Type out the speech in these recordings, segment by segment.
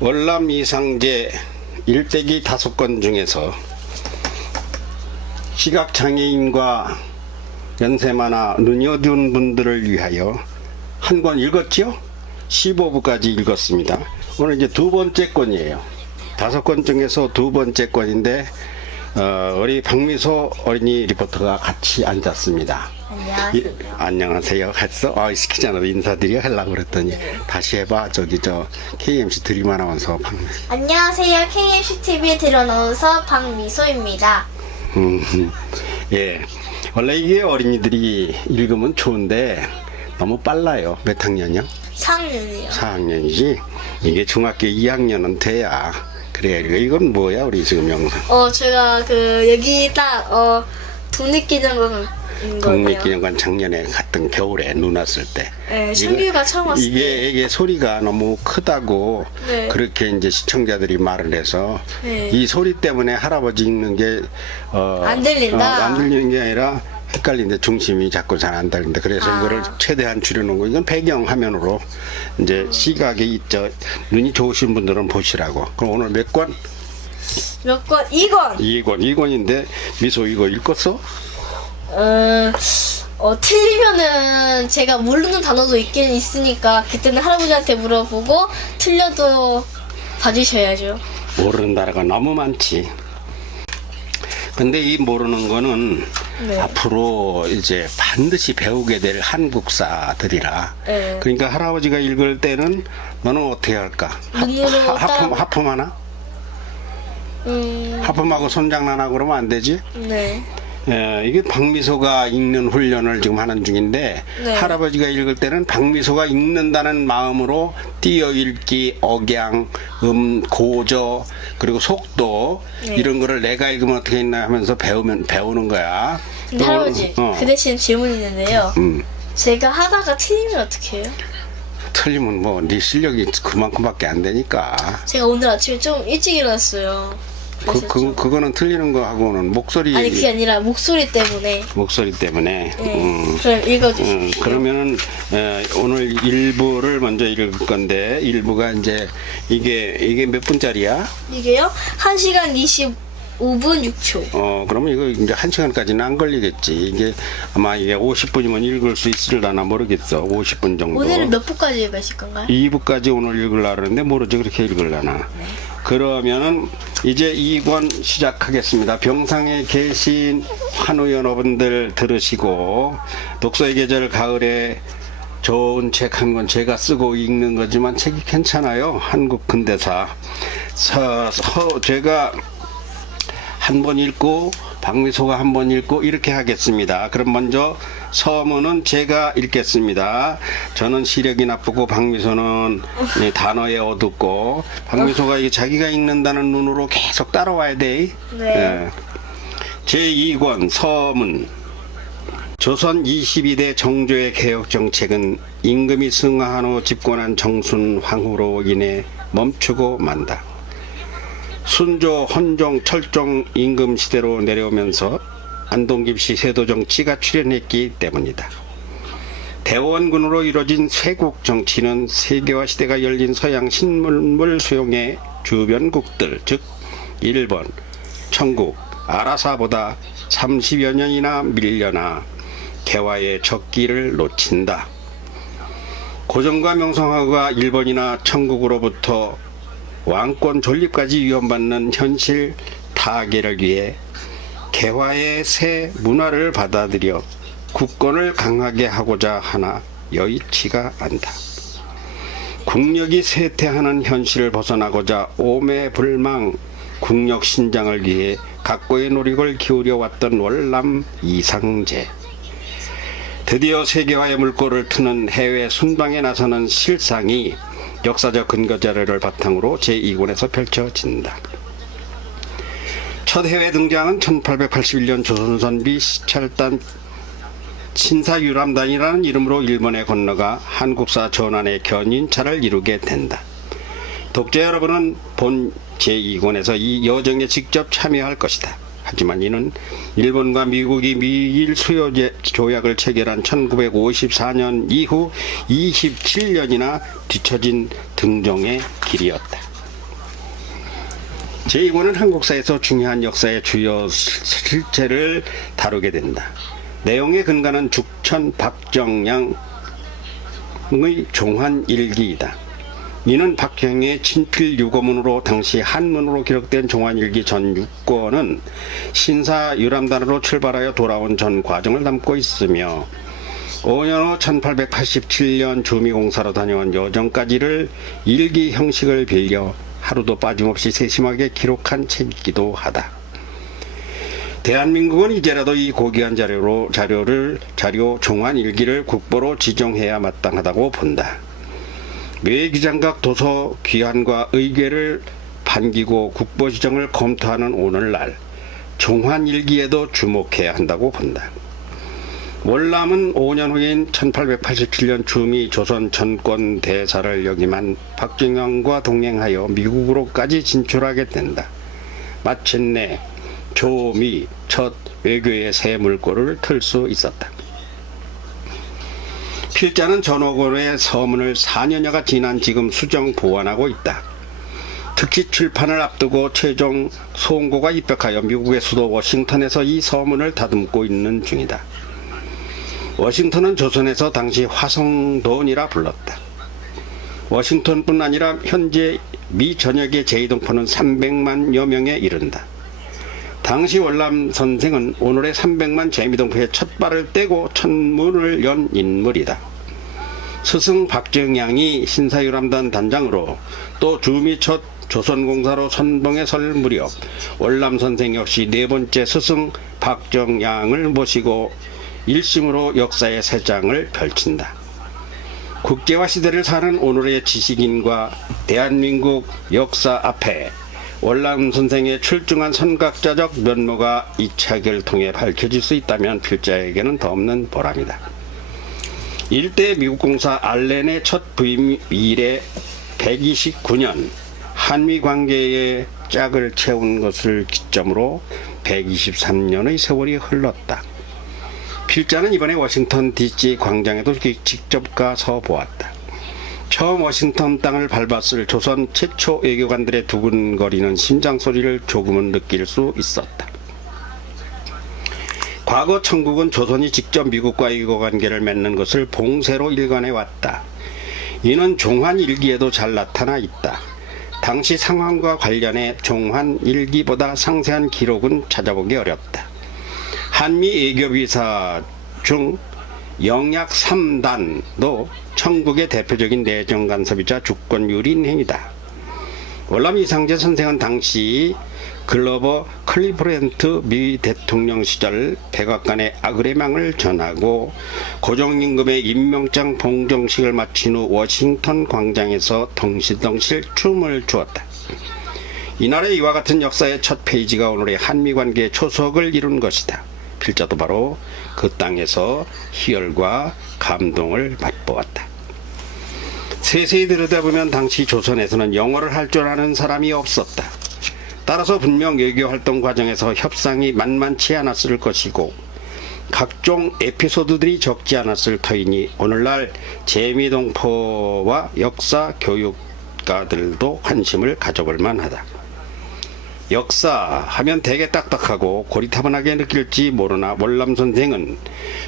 월남 이상제 일대기 5권 중에서 시각장애인과 연세만화 눈이 어두운 분들을 위하여 한 권 읽었죠? 15부까지 읽었습니다. 오늘 이제 두 번째 권이에요. 5권 중에서 두 번째 권인데 우리 박미소 어린이 리포터가 같이 앉았습니다. 안녕하세요. 안녕하세요. 했어? 시키잖아. 인사드려 하려고 그랬더니 다시 해봐. KMC 드림 아나운서 박미소. 안녕하세요. KMC TV 드러나운서 박미소입니다. 예. 원래 이게 어린이들이 읽으면 좋은데 너무 빨라요. 몇 학년이요? 4학년이요. 4학년이지. 이게 중학교 2학년은 돼야. 그래. 이건 뭐야? 우리 지금 영상. 제가 여기 딱 독립기념관 독립기념관 작년에 갔던 겨울에 눈 왔을 때. 네, 신규가 처음 왔을 때. 이게 소리가 너무 크다고 네. 그렇게 이제 시청자들이 말을 해서 네. 이 소리 때문에 할아버지 읽는 게 안 들린다. 안 들리는 게 아니라 헷갈리는데 중심이 자꾸 잘 안 들린다. 그래서 이거를 최대한 줄여놓은 거. 이건 배경 화면으로 이제 시각이 눈이 좋으신 분들은 보시라고. 그럼 오늘 몇 권? 몇 권? 2권. 2권인데 미소 이거 읽었어? 틀리면은 제가 모르는 단어도 있긴 있으니까 그때는 할아버지한테 물어보고 틀려도 봐주셔야죠. 모르는 나라가 너무 많지. 근데 이 모르는 거는 네. 앞으로 이제 반드시 배우게 될 한국사들이라. 네. 그러니까 할아버지가 읽을 때는 너는 어떻게 할까? 눈으로 하품 하나? 하품하고 손장난하고 그러면 안 되지? 네. 이게 박미소가 읽는 훈련을 지금 하는 중인데 네. 할아버지가 읽을 때는 박미소가 읽는다는 마음으로 띄어읽기, 억양, 고저 그리고 속도 네. 이런 거를 내가 읽으면 어떻게 했나 하면서 배우는 거야. 근데 할아버지 그 대신 질문이 있는데요. 제가 하다가 틀리면 어떻게 해요? 틀리면 뭐 네 실력이 그만큼밖에 안 되니까. 제가 오늘 아침에 좀 일찍 일어났어요. 그래서 그거는 틀리는 거하고는 목소리. 아니 그게 아니라 목소리 때문에. 목소리 때문에. 네. 그럼 읽어주십시오. 그러면은 오늘 1부를 먼저 읽을 건데 1부가 이제 이게 몇 분짜리야? 이게요? 1시간 25분 6초. 그러면 이거 이제 1시간까지는 안 걸리겠지. 이게 아마 이게 50분이면 읽을 수 있을라나 모르겠어. 50분 정도. 오늘은 몇 부까지 읽으실 건가요? 2부까지 오늘 읽으려고 그러는데 모르지 그렇게 읽으려나. 네. 그러면은 이제 2권 시작하겠습니다. 병상에 계신 환우 여러분들 들으시고 독서의 계절 가을에 좋은 책 한 권 제가 쓰고 읽는 거지만 책이 괜찮아요. 한국 근대사. 제가 한 번 읽고 박미소가 한 번 읽고 이렇게 하겠습니다. 그럼 먼저 서문은 제가 읽겠습니다. 저는 시력이 나쁘고 박미소는 단어에 어둡고 박미소가 이게 자기가 읽는다는 눈으로 계속 따라와야 돼. 네. 제2권 서문. 조선 22대 정조의 개혁 정책은 임금이 승하한 후 집권한 정순 황후로 인해 멈추고 만다. 순조, 헌종, 철종 임금 시대로 내려오면서 안동김씨 세도 정치가 출현했기 때문이다. 대원군으로 이루어진 쇄국 정치는 세계화 시대가 열린 서양 신문물 수용의 주변국들, 즉 일본, 청국, 아라사보다 30여 년이나 밀려나 개화의 적기를 놓친다. 고종과 명성황후가 일본이나 청국으로부터 왕권 존립까지 위협받는 현실 타개를 위해 개화의 새 문화를 받아들여 국권을 강하게 하고자 하나 여의치가 않다. 국력이 쇠퇴하는 현실을 벗어나고자 오매불망 국력 신장을 위해 각고의 노력을 기울여 왔던 월남 이상제. 드디어 세계화의 물꼬를 트는 해외 순방에 나서는 실상이 역사적 근거 자료를 바탕으로 제2권에서 펼쳐진다. 첫 해외 등장은 1881년 조선선비 시찰단 신사유람단이라는 이름으로 일본에 건너가 한국사 전환의 견인차를 이루게 된다. 독자 여러분은 본 제2권에서 이 여정에 직접 참여할 것이다. 하지만 이는 일본과 미국이 미일 수요 조약을 체결한 1954년 이후 27년이나 뒤처진 등정의 길이었다. 제2권은 한국사에서 중요한 역사의 주요 실체를 다루게 된다. 내용의 근간은 죽천 박정양의 종환일기이다. 이는 박정양의 친필 유고문으로 당시 한문으로 기록된 종환일기 전 6권은 신사 유람단으로 출발하여 돌아온 전 과정을 담고 있으며 5년 후 1887년 주미공사로 다녀온 여정까지를 일기 형식을 빌려 하루도 빠짐없이 세심하게 기록한 책이기도 하다. 대한민국은 이제라도 이 고귀한 자료 종환일기를 국보로 지정해야 마땅하다고 본다. 외기장각 도서 귀환과 의궤를 반기고 국보 지정을 검토하는 오늘날 종환일기에도 주목해야 한다고 본다. 월남은 5년 후인 1887년 주미 조선 전권 대사를 역임한 박정양과 동행하여 미국으로까지 진출하게 된다. 마침내 조미 첫 외교의 새 물꼬를 틀 수 있었다. 필자는 전호곤의 서문을 4년여가 지난 지금 수정 보완하고 있다. 특히 출판을 앞두고 최종 송고가 입백하여 미국의 수도 워싱턴에서 이 서문을 다듬고 있는 중이다. 워싱턴은 조선에서 당시 화성돈이라 불렀다. 워싱턴뿐 아니라 현재 미 전역의 제2동포는 300만여 명에 이른다. 당시 월남 선생은 오늘의 300만 제2동포의 첫 발을 떼고 천문을 연 인물이다. 스승 박정양이 신사유람단 단장으로 또 주미 첫 조선공사로 선봉에 설 무렵 월남 선생 역시 네 번째 스승 박정양을 모시고 일심으로 역사의 새 장을 펼친다. 국제화 시대를 사는 오늘의 지식인과 대한민국 역사 앞에 월남 선생의 출중한 선각자적 면모가 이 책을 통해 밝혀질 수 있다면 필자에게는 더 없는 보람이다. 일대 미국 공사 알렌의 첫 부임 이래 129년 한미 관계의 짝을 채운 것을 기점으로 123년의 세월이 흘렀다. 필자는 이번에 워싱턴 DC 광장에도 직접 가서 보았다. 처음 워싱턴 땅을 밟았을 조선 최초 외교관들의 두근거리는 심장 소리를 조금은 느낄 수 있었다. 과거 천국은 조선이 직접 미국과 외교 관계를 맺는 것을 봉쇄로 일관해 왔다. 이는 종환일기에도 잘 나타나 있다. 당시 상황과 관련해 종환일기보다 상세한 기록은 찾아보기 어렵다. 한미 외교비사 중 영약 3단도 천국의 대표적인 내정 간섭이자 주권 유린 행위다. 월남 이상재 선생은 당시 글로버 클리브랜트 미 대통령 시절 백악관의 아그레망을 전하고 고종임금의 임명장 봉정식을 마친 후 워싱턴 광장에서 덩실덩실 춤을 추었다. 이날의 이와 같은 역사의 첫 페이지가 오늘의 한미관계의 초석을 이룬 것이다. 필자도 바로 그 땅에서 희열과 감동을 맛보았다. 세세히 들여다보면 당시 조선에서는 영어를 할 줄 아는 사람이 없었다. 따라서 분명 외교활동 과정에서 협상이 만만치 않았을 것이고 각종 에피소드들이 적지 않았을 터이니 오늘날 재미동포와 역사 교육가들도 관심을 가져볼 만하다. 역사 하면 되게 딱딱하고 고리타분하게 느낄지 모르나 월남 선생은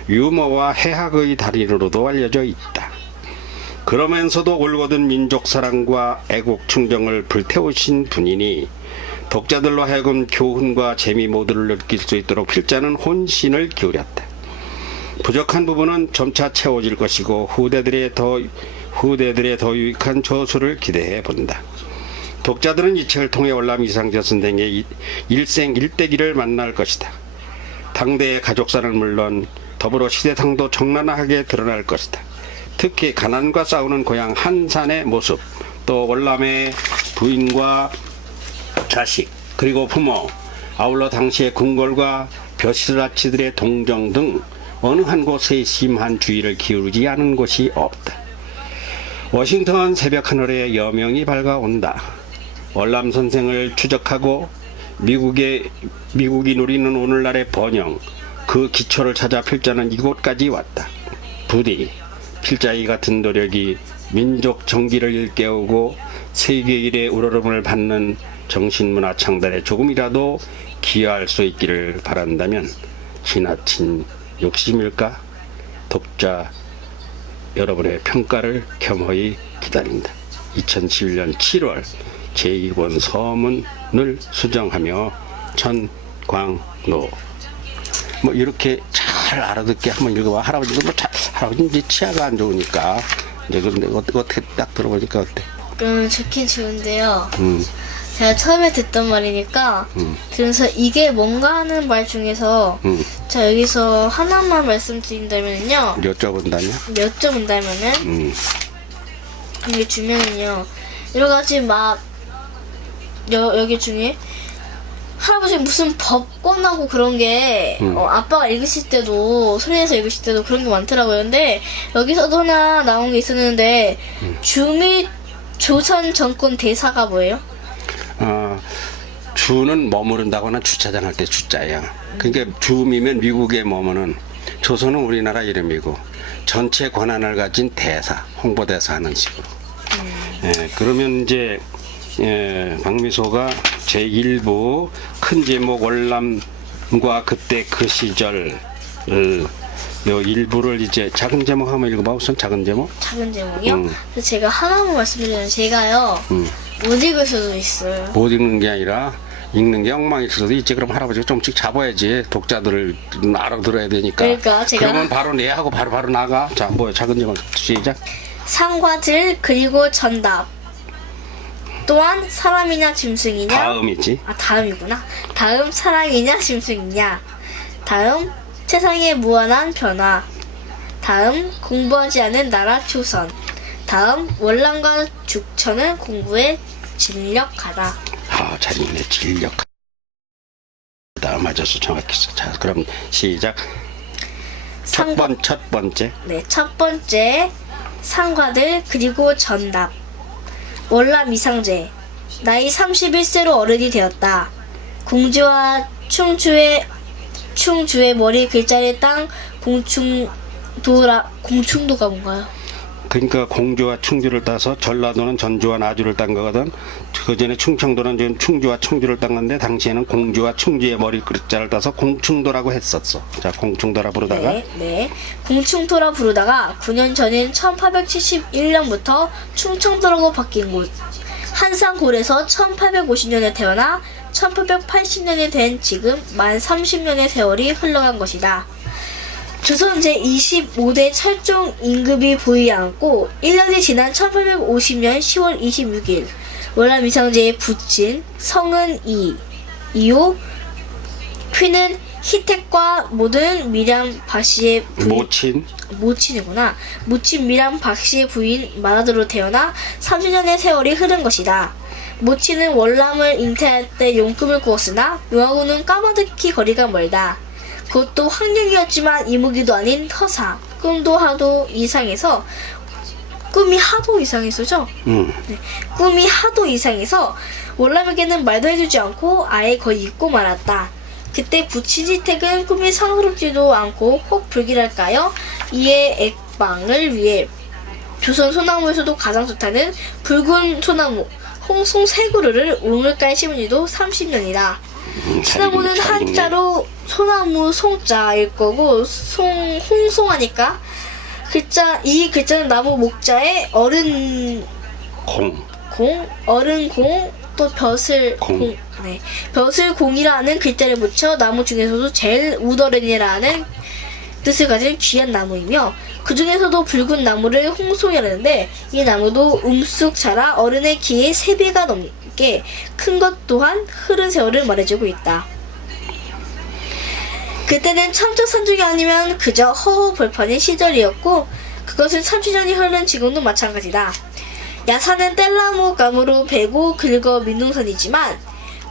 유머와 해학의 달인으로도 알려져 있다. 그러면서도 올곧은 민족사랑과 애국충정을 불태우신 분이니 독자들로 하여금 교훈과 재미 모두를 느낄 수 있도록 필자는 혼신을 기울였다. 부족한 부분은 점차 채워질 것이고 후대들의 더 유익한 저수를 기대해 본다. 독자들은 이 책을 통해 월남 이상재 선생의 일생 일대기를 만날 것이다. 당대의 가족사는 물론 더불어 시대상도 적나라하게 드러날 것이다. 특히 가난과 싸우는 고향 한산의 모습, 또 월남의 부인과 자식, 그리고 부모, 아울러 당시의 궁궐과 벼슬아치들의 동정 등 어느 한 곳에 심한 주의를 기울이지 않은 곳이 없다. 워싱턴 새벽 하늘에 여명이 밝아온다. 월남 선생을 추적하고 미국이 누리는 오늘날의 번영, 그 기초를 찾아 필자는 이곳까지 왔다. 부디 필자의 같은 노력이 민족 정기를 일깨우고 세계 일의 우러름을 받는 정신문화 창달에 조금이라도 기여할 수 있기를 바란다면 지나친 욕심일까? 독자 여러분의 평가를 겸허히 기다린다. 2011년 7월 제2권 서문을 수정하며 천광노. 뭐 이렇게 잘 알아듣게 한번 읽어봐. 할아버지도 뭐 할아버지 이제 치아가 안 좋으니까 이제 근데 어떻게 딱 들어보니까 어때? 좋긴 좋은데요. 제가 처음에 듣던 말이니까 들으면서 이게 뭔가 하는 말 중에서 자 여기서 하나만 말씀드린다면요. 여쭤본다면은 이게 주면은요 여러 가지 막 여기 중에 할아버지 무슨 법권하고 그런 게 아빠가 읽으실 때도 소리내서 읽으실 때도 그런 게 많더라고요. 근데 여기서도 하나 나온 게 있었는데 주미 조선 정권 대사가 뭐예요? 주는 머무른다거나 주차장 할 때 주자예요. 그러니까 주미면 미국에 머무는, 조선은 우리나라 이름이고 전체 권한을 가진 대사, 홍보대사 하는 식으로. 예, 그러면 이제 박미소가 제1부 큰 제목 월남과 그때 그 시절 요 일부를 이제 작은 제목 한번 읽어봐. 우선 작은 제목. 작은 제목이요? 그래서 제가 하나만 말씀드리면 제가요 못 읽을 수도 있어요. 못 읽는 게 아니라 읽는 게 엉망일 수도 있지. 그럼 할아버지가 좀씩 잡아야지. 독자들을 알아들어야 되니까. 그러니까 제가 그러면 바로 내 하고 바로 나가. 자, 뭐야 작은 제목 시작. 상과 들 그리고 전답. 또한 사람이냐 짐승이냐. 다음이지. 다음이구나. 다음 사람이냐 짐승이냐. 다음 세상의 무한한 변화. 다음 공부하지 않은 나라 초선. 다음 월남과 죽천은 공부에 진력하다. 잘 읽네. 진력하다. 맞았어. 정확했어. 자, 그럼 시작. 첫 번째. 네, 첫 번째 상과들 그리고 전답. 월남 이상제. 나이 31세로 어른이 되었다. 공주와 충주의 머리 글자를 딴 공충도가 뭔가요? 그러니까 공주와 충주를 따서 전라도는 전주와 나주를 딴 거거든. 그 전에 충청도는 지금 충주와 청주를 딴 건데 당시에는 공주와 충주의 머리 글자를 따서 공충도라고 했었어. 자, 공충도라 부르다가 네. 공충도라 부르다가 9년 전인 1871년부터 충청도라고 바뀐 곳. 한산골에서 1850년에 태어나 1880년이 된 지금 만 30년의 세월이 흘러간 것이다. 조선 제25대 철종 임금이 보이지 않고 1년이 지난 1850년 10월 26일 월남 이상제의 부친 성은 이후 퀴는 희택과 모든 미량 박씨의 모친이구나. 모친 미량 박씨의 부인 마라드로 태어나 30년의 세월이 흐른 것이다. 모친은 월남을 잉태할 때 용금을 구웠으나 묘하고는 까마득히 거리가 멀다. 그것도 황령이었지만 이무기도 아닌 허사. 꿈이 하도 이상해서죠? 네. 꿈이 하도 이상해서 월남에게는 말도 해주지 않고 아예 거의 잊고 말았다. 그때 부친희택은 꿈이 상스럽지도 않고 혹 불길할까요? 이에 액방을 위해 조선 소나무에서도 가장 좋다는 붉은 소나무 홍송 세 그루를 우물가에 심은 지도 30년이다. 소나무는 한자로 소나무 송자일 거고 홍송하니까 이 글자는 나무 목자에 어른 공 또 벼슬 공. 네. 벼슬 공이라는 글자를 붙여 나무 중에서도 제일 우더른이라는 뜻을 가진 귀한 나무이며 그 중에서도 붉은 나무를 홍송이라는데 이 나무도 움쑥 자라 어른의 키의 3배가 넘게 큰 것 또한 흐른 세월을 말해주고 있다. 그때는 첨적산중이 아니면 그저 허허벌판의 시절이었고 그것은 30년이 흐른 지금도 마찬가지다. 야산은 뗄나무 감으로 베고 긁어 민둥선이지만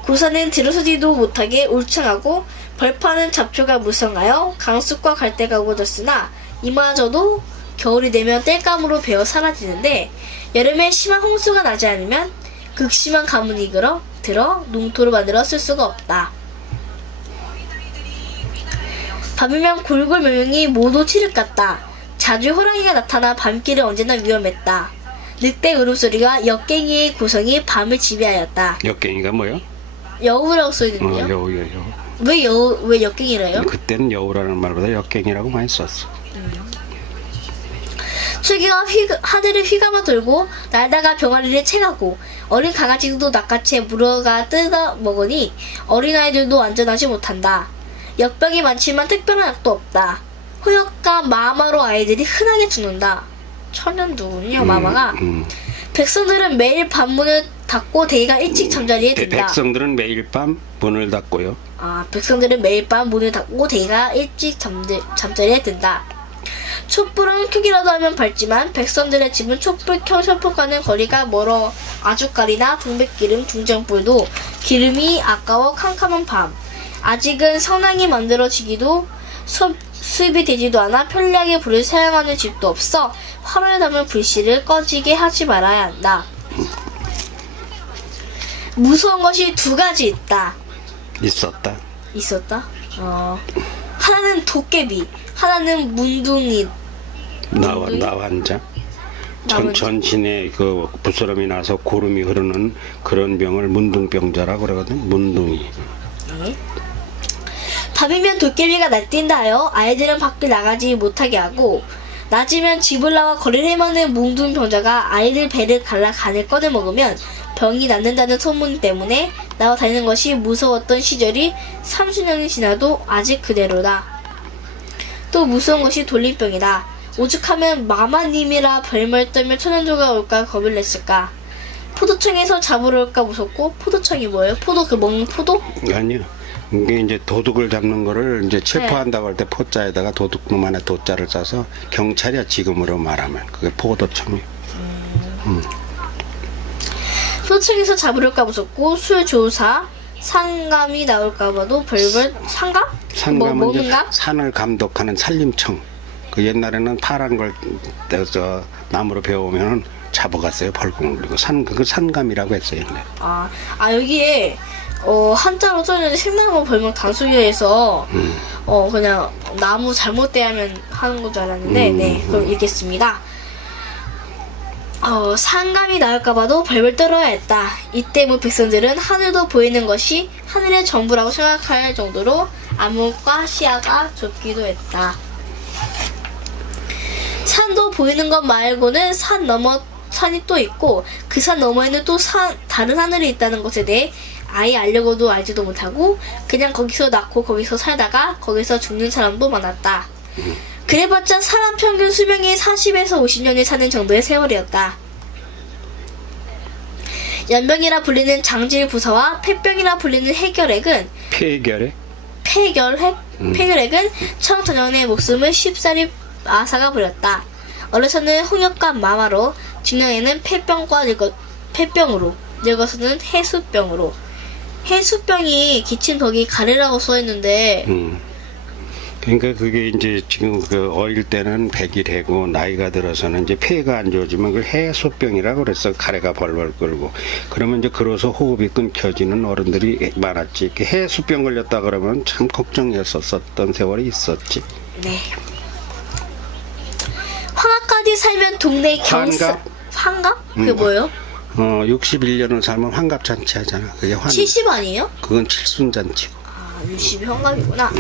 고산은 들어서지도 못하게 울창하고 벌판은 잡초가 무성하여 강숲과 갈대가 우거졌으나 이마저도 겨울이 되면 땔감으로 베어 사라지는데 여름에 심한 홍수가 나지 않으면 극심한 가뭄이 들어 농토로 만들어 쓸 수가 없다. 밤이면 굴굴 몇 명이 모두 칠흑 같다. 자주 호랑이가 나타나 밤길은 언제나 위험했다. 늑대 울음소리와 역갱이의 고성이 밤을 지배하였다. 역갱이가 뭐요? 여우라고 써있는데요. 여우. 왜 역갱이래요? 그때는 여우라는 말보다 역갱이라고 많이 썼어. 출기가 하늘을 휘감아 돌고 날다가 병아리를 채가고 어린 강아지도 낚아채 물어가 뜯어 먹으니 어린아이들도 안전하지 못한다. 역병이 많지만 특별한 약도 없다. 호역과 마마로 아이들이 흔하게 죽는다. 천연두군요, 마마가. 백성들은 매일 밤문을 닫고 대기가 일찍 잠자리에 든다. 백성들은 매일 밤 문을 닫고요. 백성들은 매일 밤 문을 닫고 대기가 일찍 잠자리에 든다. 촛불은 켜기라도 하면 밝지만 백성들의 집은 촛불 켜서가는 거리가 멀어 아주까리나 동백기름 중정불도 기름이 아까워 캄캄한 밤. 아직은 성당이 만들어지기도 수입이 되지도 않아 편리하게 불을 사용하는 집도 없어 화로에 담은 불씨를 꺼지게 하지 말아야 한다. 무서운 것이 두 가지 있었다. 하나는 도깨비, 하나는 문둥이. 나환자. 전신에 그 부스럼이 나서 고름이 흐르는 그런 병을 문둥병자라고 그러거든. 문둥이. 네. 밤이면 도깨비가 날뛴다 하여 아이들은 밖을 나가지 못하게 하고 낮이면 집을 나와 거리를 헤매는 뭉둥병자가 아이들 배를 갈라 간을 꺼내 먹으면 병이 낫는다는 소문 때문에 나와 다니는 것이 무서웠던 시절이 30년이 지나도 아직 그대로다. 또 무서운 것이 돌림병이다. 오죽하면 마마님이라 별말 떨며 천연조가 올까 겁을 냈을까. 포도청에서 잡으러 올까 무섭고. 포도청이 뭐예요? 그 먹는 포도? 아니요. 이게 이제 도둑을 잡는 거를 이제 체포한다고 할 때 포자에다가 도둑놈 안에 도자를 싸서 경찰이야 지금으로 말하면 그게 포도청이. 포도청에서 잡으려까 무섭고 술조사 상감이 나올까 봐도 별별. 상감? 상감은 이제 뭐는가? 산을 감독하는 산림청. 그 옛날에는 파란 걸 떼서 나무로 베어오면은 잡아갔어요. 벌금 그리고 그거 산감이라고 했어요. 옛날에. 여기에 한자로 써있는데 생나무 벌목 단수교에서 그냥 나무 잘못 대하면 하는 건 줄 알았는데 네, 그럼 읽겠습니다. 상감이 나올까봐도 벌벌 떨어야 했다. 이때 백성들은 하늘도 보이는 것이 하늘의 전부라고 생각할 정도로 안목과 시야가 좁기도 했다. 산도 보이는 것 말고는 산이 또 있고 그 산 너머에는 또 다른 하늘이 있다는 것에 대해 아예 알려고도 알지도 못하고 그냥 거기서 낳고 거기서 살다가 거기서 죽는 사람도 많았다. 그래봤자 사람 평균 수명이 40에서 50년을 사는 정도의 세월이었다. 연병이라 불리는 장질 부사와 폐병이라 불리는 해결액은 폐결핵은 청소년의 목숨을 쉽사리 아사가 부렸다. 어려서는 홍역과 마마로, 중년에는 폐병으로, 늙어서는 해수병으로. 해수병이 기침 덕이 가래라고 써있는데 그러니까 그게 이제 지금 그 어릴 때는 백일해고 나이가 들어서는 이제 폐가 안 좋아지면 그걸 해수병이라고 그랬어. 가래가 벌벌 끓고 그러면 이제 그래서 호흡이 끊겨지는 어른들이 많았지. 해수병 걸렸다 그러면 참 걱정이었었던 세월이 있었지. 네. 황합까지 살면 동네 환갑? 그게 뭐예요? 61년을 살면 환갑잔치 하잖아. 그게 70 아니에요? 그건 칠순잔치고. 60이 환갑이구나.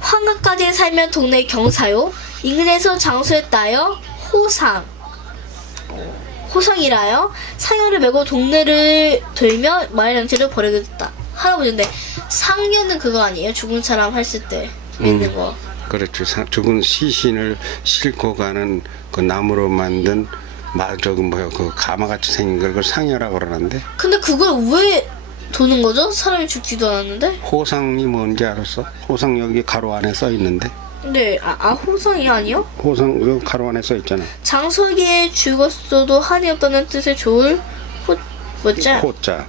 환갑까지 살면 동네 경사요. 인근에서 장소에 따여 호상이라요. 상여를 메고 동네를 돌며 마을 전체를 버리게 됐다. 할아버지인데 상여는 그거 아니에요? 죽은 사람 했을 때 있는 거. 그렇죠. 죽은 시신을 싣고 가는 그 나무로 만든 그 가마같이 생긴 걸 그걸 상여라고 그러는데. 근데 그걸 왜 도는 거죠? 사람이 죽지도 않았는데. 호상이 뭔지 알았어? 호상 여기 가로 안에 써 있는데. 네, 호상이 아니요? 호상 여기 가로 안에 써 있잖아. 장서기에 죽었어도 한이 없다는 뜻의 좋을 호자.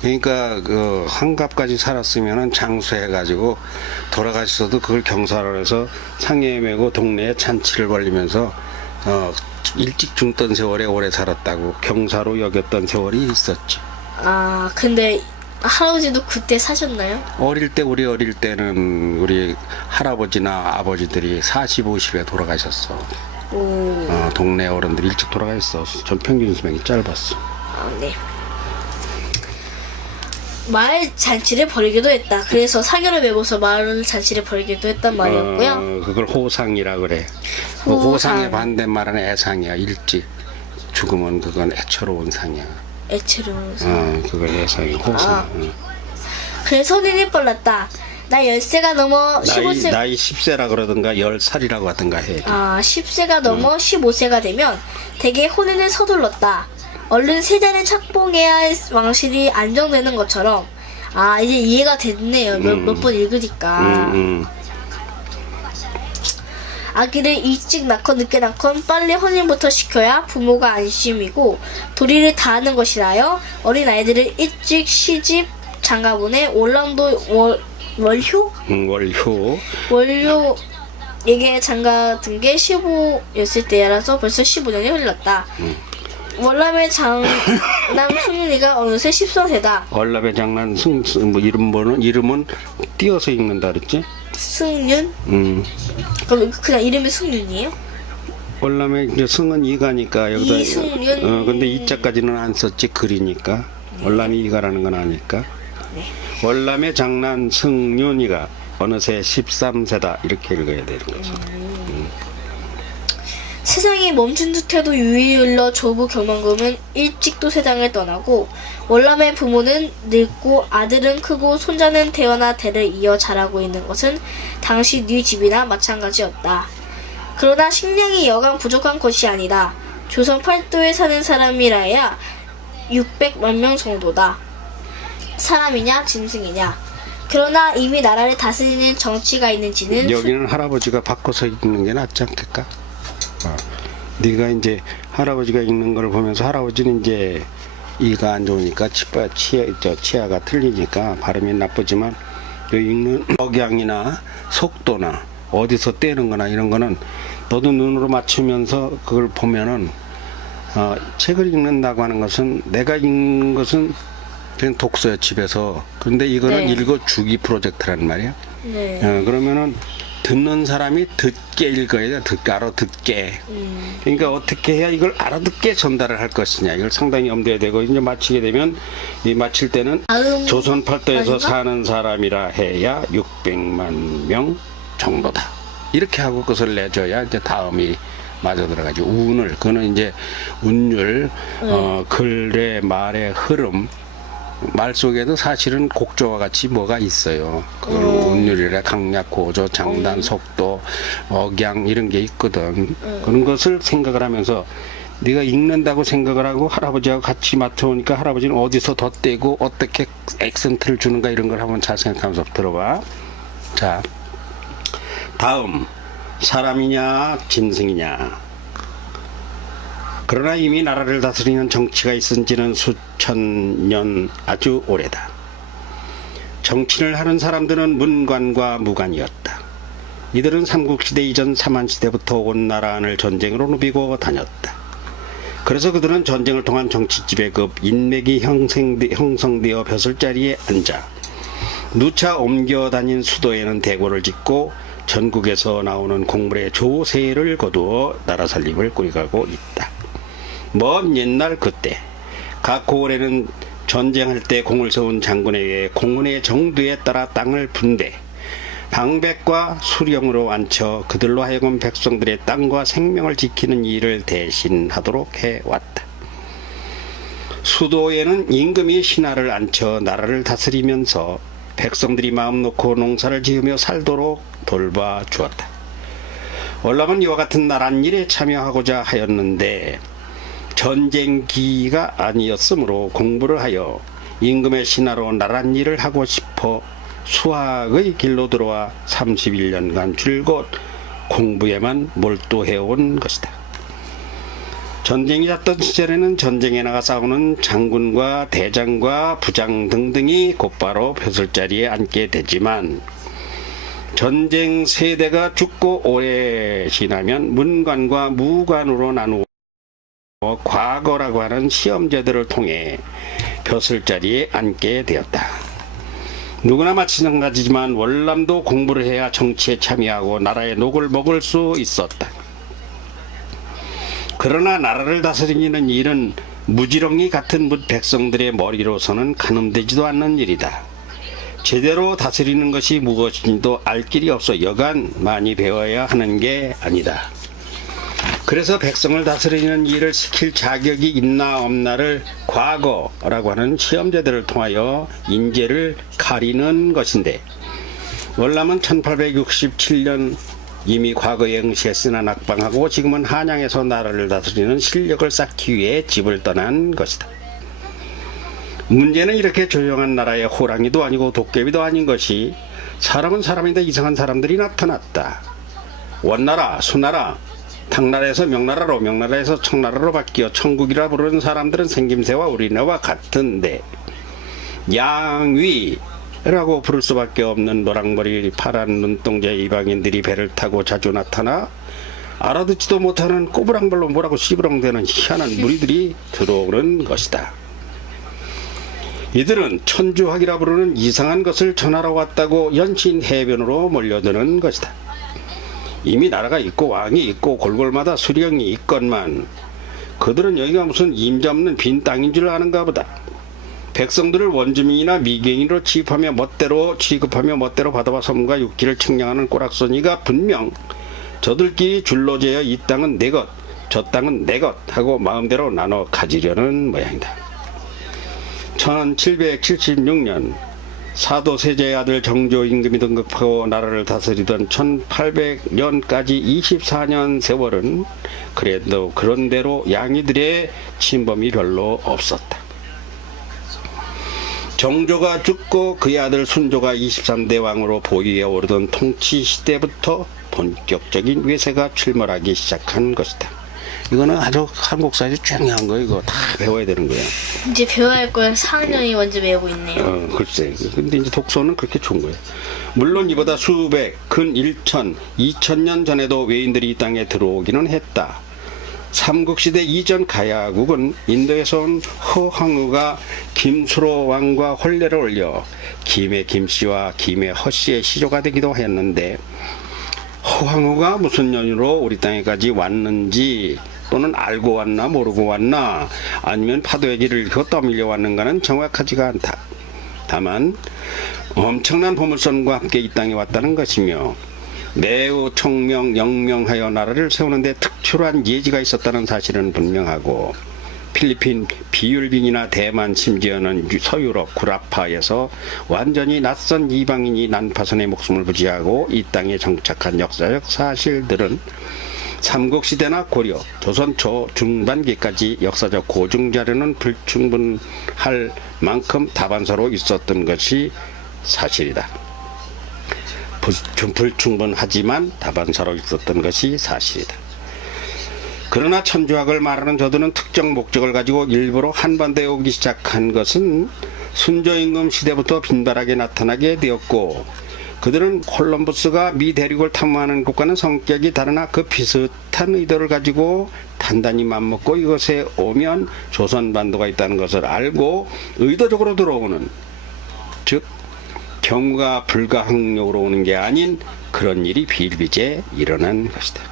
그러니까 그 환갑까지 살았으면은 장수해가지고 돌아가셨어도 그걸 경사로 해서 상에 메고 동네에 잔치를 벌리면서 일찍 죽던 세월에 오래 살았다고 경사로 여겼던 세월이 있었지. 근데 할아버지도 그때 사셨나요? 우리 어릴 때는 우리 할아버지나 아버지들이 40, 50에 돌아가셨어. 오. 동네 어른들이 일찍 돌아가 있어. 전 평균 수명이 짧았어. 네. 마을 잔치를 벌이기도 했다. 그래서 사견을 메고서 마을 잔치를 벌이기도 했단 말이었고요. 그걸 호상이라 그래. 호상. 호상의 반대말은 애상이야. 일찍 죽으면 그건 애처로운 상이야. 애처로운 그걸 애상이 호상. 그래서 혼인이 빨랐다. 나 10세가 넘어 15세. 나이 10세라 그러든가 10살이라고 하든가 해. 10세가 넘어 15세가 되면 대개 혼인을 서둘렀다. 얼른 세자를 착봉해야 할 왕실이 안정되는 것처럼. 이제 이해가 됐네요. 몇 번 읽으니까. 아기를 일찍 낳건 늦게 낳건 빨리 혼인부터 시켜야 부모가 안심이고 도리를 다하는 것이라여 어린 아이들을 일찍 시집 장가보내 월남도 월효? 월효에게 장가든 게 15였을 때라서 벌써 15년이 흘렀다. 월남의 장남 승윤이가 어느새 10선세다. 월남의 장남 이름은 띄어서 읽는다 그랬지? 승윤? 그럼 그냥 이름이 승윤이에요? 월남의 이제 승은 이가니까 여기다 이승윤. 근데 이자까지는 안 썼지 글이니까. 월남이 이가라는 건 아니까. 네. 월남의 장남 승윤이가 어느새 13세다 이렇게 읽어야 되는 거죠. 세상이 멈춘 듯해도 유유히 흘러 조부 경만금은 일찍도 세상을 떠나고 월남의 부모는 늙고 아들은 크고 손자는 태어나 대를 이어 자라고 있는 것은 당시 네 집이나 마찬가지였다. 그러나 식량이 여간 부족한 것이 아니다. 조선 팔도에 사는 사람이라야 600만 명 정도다. 사람이냐 짐승이냐. 그러나 이미 나라를 다스리는 정치가 있는지는 여기는 할아버지가 바꿔서 읽는 게 낫지 않겠까? 네가 이제 할아버지가 읽는 걸 보면서 할아버지는 이제 이가 안 좋으니까 치아가 틀리니까 발음이 나쁘지만 읽는 억양이나 속도나 어디서 떼는 거나 이런 거는 너도 눈으로 맞추면서 그걸 보면은 책을 읽는다고 하는 것은 내가 읽는 것은 그냥 독서야 집에서. 그런데 이거는 네. 읽어주기 프로젝트란 말이야. 네. 그러면은 듣는 사람이 듣게 읽어야 돼. 알아듣게. 그러니까 어떻게 해야 이걸 알아듣게 전달을 할 것이냐. 이걸 상당히 염두에 대고 이제 마치게 되면 이 마칠 때는 조선 팔도에서 아닌가? 사는 사람이라 해야 600만 명 정도다. 이렇게 하고 그것을 내줘야 이제 다음이 맞아 들어가지. 운을 그거는 이제 운율, 글의 말의 흐름. 말 속에도 사실은 곡조와 같이 뭐가 있어요. 그걸 운율이라 강약, 고조, 장단, 속도, 억양 이런 게 있거든. 그런 것을 생각을 하면서 네가 읽는다고 생각을 하고 할아버지하고 같이 맞춰오니까 할아버지는 어디서 덧대고 어떻게 액센트를 주는가 이런 걸 한번 잘 생각하면서 들어봐. 자, 다음 사람이냐 짐승이냐. 그러나 이미 나라를 다스리는 정치가 있은 지는 수천 년 아주 오래다. 정치를 하는 사람들은 문관과 무관이었다. 이들은 삼국시대 이전 삼한시대부터 온 나라 안을 전쟁으로 누비고 다녔다. 그래서 그들은 전쟁을 통한 정치 지배급 인맥이 형성되어 벼슬자리에 앉아 누차 옮겨 다닌 수도에는 대궐을 짓고 전국에서 나오는 공물의 조세를 거두어 나라 살림을 꾸려가고 있다. 먼 옛날 그때 각 고을에는 전쟁할 때 공을 세운 장군에 의해 공군의 정도에 따라 땅을 분배 방백과 수령으로 앉혀 그들로 하여금 백성들의 땅과 생명을 지키는 일을 대신하도록 해왔다. 수도에는 임금이 신하를 앉혀 나라를 다스리면서 백성들이 마음 놓고 농사를 지으며 살도록 돌봐주었다. 월남은 이와 같은 나란 일에 참여하고자 하였는데 전쟁기가 아니었으므로 공부를 하여 임금의 신하로 나란 일을 하고 싶어 수학의 길로 들어와 31년간 줄곧 공부에만 몰두해온 것이다. 전쟁이 났던 시절에는 전쟁에 나가 싸우는 장군과 대장과 부장 등등이 곧바로 벼슬자리에 앉게 되지만 전쟁 세대가 죽고 오래 지나면 문관과 무관으로 나누어 과거라고 하는 시험제도를 통해 벼슬자리에 앉게 되었다. 누구나 마찬가지지만 월남도 공부를 해야 정치에 참여하고 나라의 녹을 먹을 수 있었다. 그러나 나라를 다스리는 일은 무지렁이 같은 백성들의 머리로서는 가늠되지도 않는 일이다. 제대로 다스리는 것이 무엇인지도 알 길이 없어 여간 많이 배워야 하는 게 아니다. 그래서 백성을 다스리는 일을 시킬 자격이 있나 없나를 과거라고 하는 시험제도를 통하여 인재를 가리는 것인데, 월남은 1867년 이미 과거에 응시했으나 낙방하고 지금은 한양에서 나라를 다스리는 실력을 쌓기 위해 집을 떠난 것이다. 문제는 이렇게 조용한 나라에 호랑이도 아니고 도깨비도 아닌 것이 사람은 사람인데 이상한 사람들이 나타났다. 원나라, 수나라, 당나라에서 명나라로, 명나라에서 청나라로 바뀌어 천국이라 부르는 사람들은 생김새와 우리나라와 같은데 양위라고 부를 수밖에 없는 노랑머리 파란 눈동자 이방인들이 배를 타고 자주 나타나 알아듣지도 못하는 꼬부랑발로 뭐라고 씨부렁대는 희한한 무리들이 들어오는 것이다. 이들은 천주학이라 부르는 이상한 것을 전하러 왔다고 연신 해변으로 몰려드는 것이다. 이미 나라가 있고 왕이 있고 골골마다 수령이 있건만 그들은 여기가 무슨 임자 없는 빈 땅인 줄 아는가 보다. 백성들을 원주민이나 미개인으로 취급하며 멋대로 바다와 섬과 육지를 측량하는 꼬락서니가 분명 저들끼리 줄로 재어 이 땅은 내 것, 저 땅은 내 것 하고 마음대로 나눠 가지려는 모양이다. 1776년 사도 세제의 아들 정조 임금이 등극하고 나라를 다스리던 1800년까지 24년 세월은 그래도 그런대로 양이들의 침범이 별로 없었다. 정조가 죽고 그의 아들 순조가 23대 왕으로 보위에 오르던 통치 시대부터 본격적인 외세가 출몰하기 시작한 것이다. 이거는 아주 한국사에서 중요한 거예요. 이거 다 배워야 되는 거야. 이제 배워야 할 걸 4학년이 먼저 배우고 있네요. 글쎄. 근데 이제 독서는 그렇게 좋은 거예요. 물론 이보다 수백, 근 1천, 2천년 전에도 외인들이 이 땅에 들어오기는 했다. 삼국시대 이전 가야국은 인도에서 온 허황우가 김수로 왕과 혼례를 올려 김의 김씨와 김의 허씨의 시조가 되기도 했는데, 허황우가 무슨 연유로 우리 땅에까지 왔는지 또는 알고 왔나 모르고 왔나 아니면 파도의 길을 잃고 떠밀려 왔는가는 정확하지가 않다. 다만 엄청난 보물선과 함께 이 땅에 왔다는 것이며 매우 청명 영명하여 나라를 세우는데 특출한 예지가 있었다는 사실은 분명하고, 필리핀 비율빈이나 대만 심지어는 서유럽 구라파에서 완전히 낯선 이방인이 난파선의 목숨을 부지하고 이 땅에 정착한 역사적 사실들은 삼국시대나 고려, 조선 초중반기까지 역사적 고증 자료는 불충분할 만큼 다반사로 있었던 것이 사실이다. 불충분하지만 다반사로 있었던 것이 사실이다. 그러나 천주학을 말하는 저들은 특정 목적을 가지고 일부러 한반도에 오기 시작한 것은 순조임금 시대부터 빈발하게 나타나게 되었고, 그들은 콜럼버스가 미 대륙을 탐험하는 것과는 성격이 다르나 그 비슷한 의도를 가지고 단단히 맘먹고 이것에 오면 조선반도가 있다는 것을 알고 의도적으로 들어오는, 즉 경우가 불가항력으로 오는 게 아닌 그런 일이 비일비재 일어난 것이다.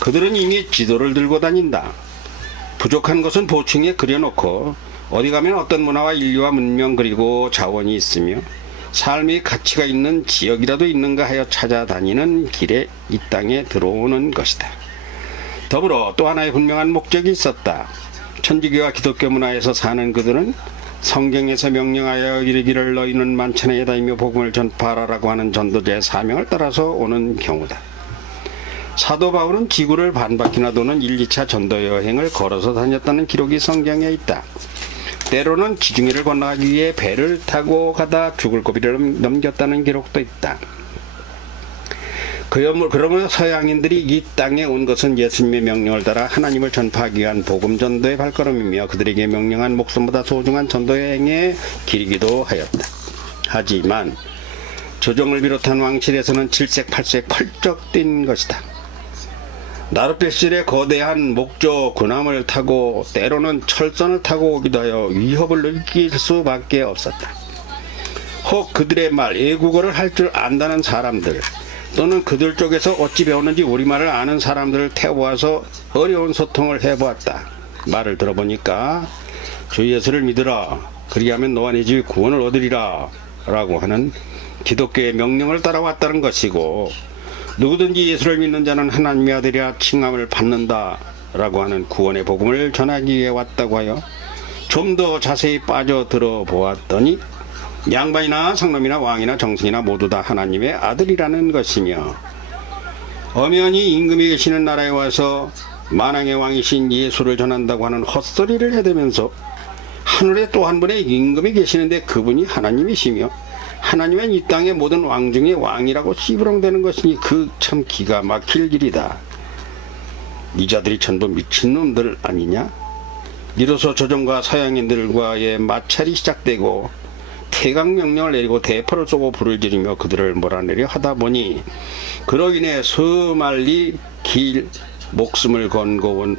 그들은 이미 지도를 들고 다닌다. 부족한 것은 보충에 그려놓고 어디 가면 어떤 문화와 인류와 문명 그리고 자원이 있으며 삶의 가치가 있는 지역이라도 있는가 하여 찾아다니는 길에 이 땅에 들어오는 것이다. 더불어 또 하나의 분명한 목적이 있었다. 천주교와 기독교 문화에서 사는 그들은 성경에서 명령하여 이르기를 너희는 만천하에 다니며 복음을 전파하라고 하는 전도자의 사명을 따라서 오는 경우다. 사도 바울은 지구를 반바퀴나 도는 1, 2차 전도 여행을 걸어서 다녔다는 기록이 성경에 있다. 때로는 지중해를 건너가기 위해 배를 타고 가다 죽을 고비를 넘겼다는 기록도 있다. 그러므로 서양인들이 이 땅에 온 것은 예수님의 명령을 따라 하나님을 전파하기 위한 복음 전도의 발걸음이며 그들에게 명령한 목숨보다 소중한 전도 여행의 길이기도 하였다. 하지만 조정을 비롯한 왕실에서는 7색 8색 펄쩍 뛴 것이다. 나룻배실에 거대한 목조 군함을 타고 때로는 철선을 타고 오기도 하여 위협을 느낄 수밖에 없었다. 혹 그들의 말, 애국어를 할 줄 안다는 사람들, 또는 그들 쪽에서 어찌 배웠는지 우리말을 아는 사람들을 태워와서 어려운 소통을 해보았다. 말을 들어보니까 주 예수를 믿으라. 그리하면 너와 네 집이 구원을 얻으리라. 라고 하는 기독교의 명령을 따라왔다는 것이고, 누구든지 예수를 믿는 자는 하나님의 아들이라 칭함을 받는다. 라고 하는 구원의 복음을 전하기 위해 왔다고 하여 좀 더 자세히 빠져들어 보았더니 양반이나 상놈이나 왕이나 정승이나 모두 다 하나님의 아들이라는 것이며, 엄연히 임금이 계시는 나라에 와서 만왕의 왕이신 예수를 전한다고 하는 헛소리를 해대면서 하늘에 또 한 분의 임금이 계시는데 그분이 하나님이시며 하나님은 이 땅의 모든 왕 중에 왕이라고 씨부렁대는 것이니 그 참 기가 막힐 일이다. 이 자들이 전부 미친놈들 아니냐? 이로써 조정과 서양인들과의 마찰이 시작되고 퇴강명령을 내리고 대포를 쏘고 불을 지르며 그들을 몰아내려 하다 보니 그로 인해 수말리 길 목숨을 걸고 온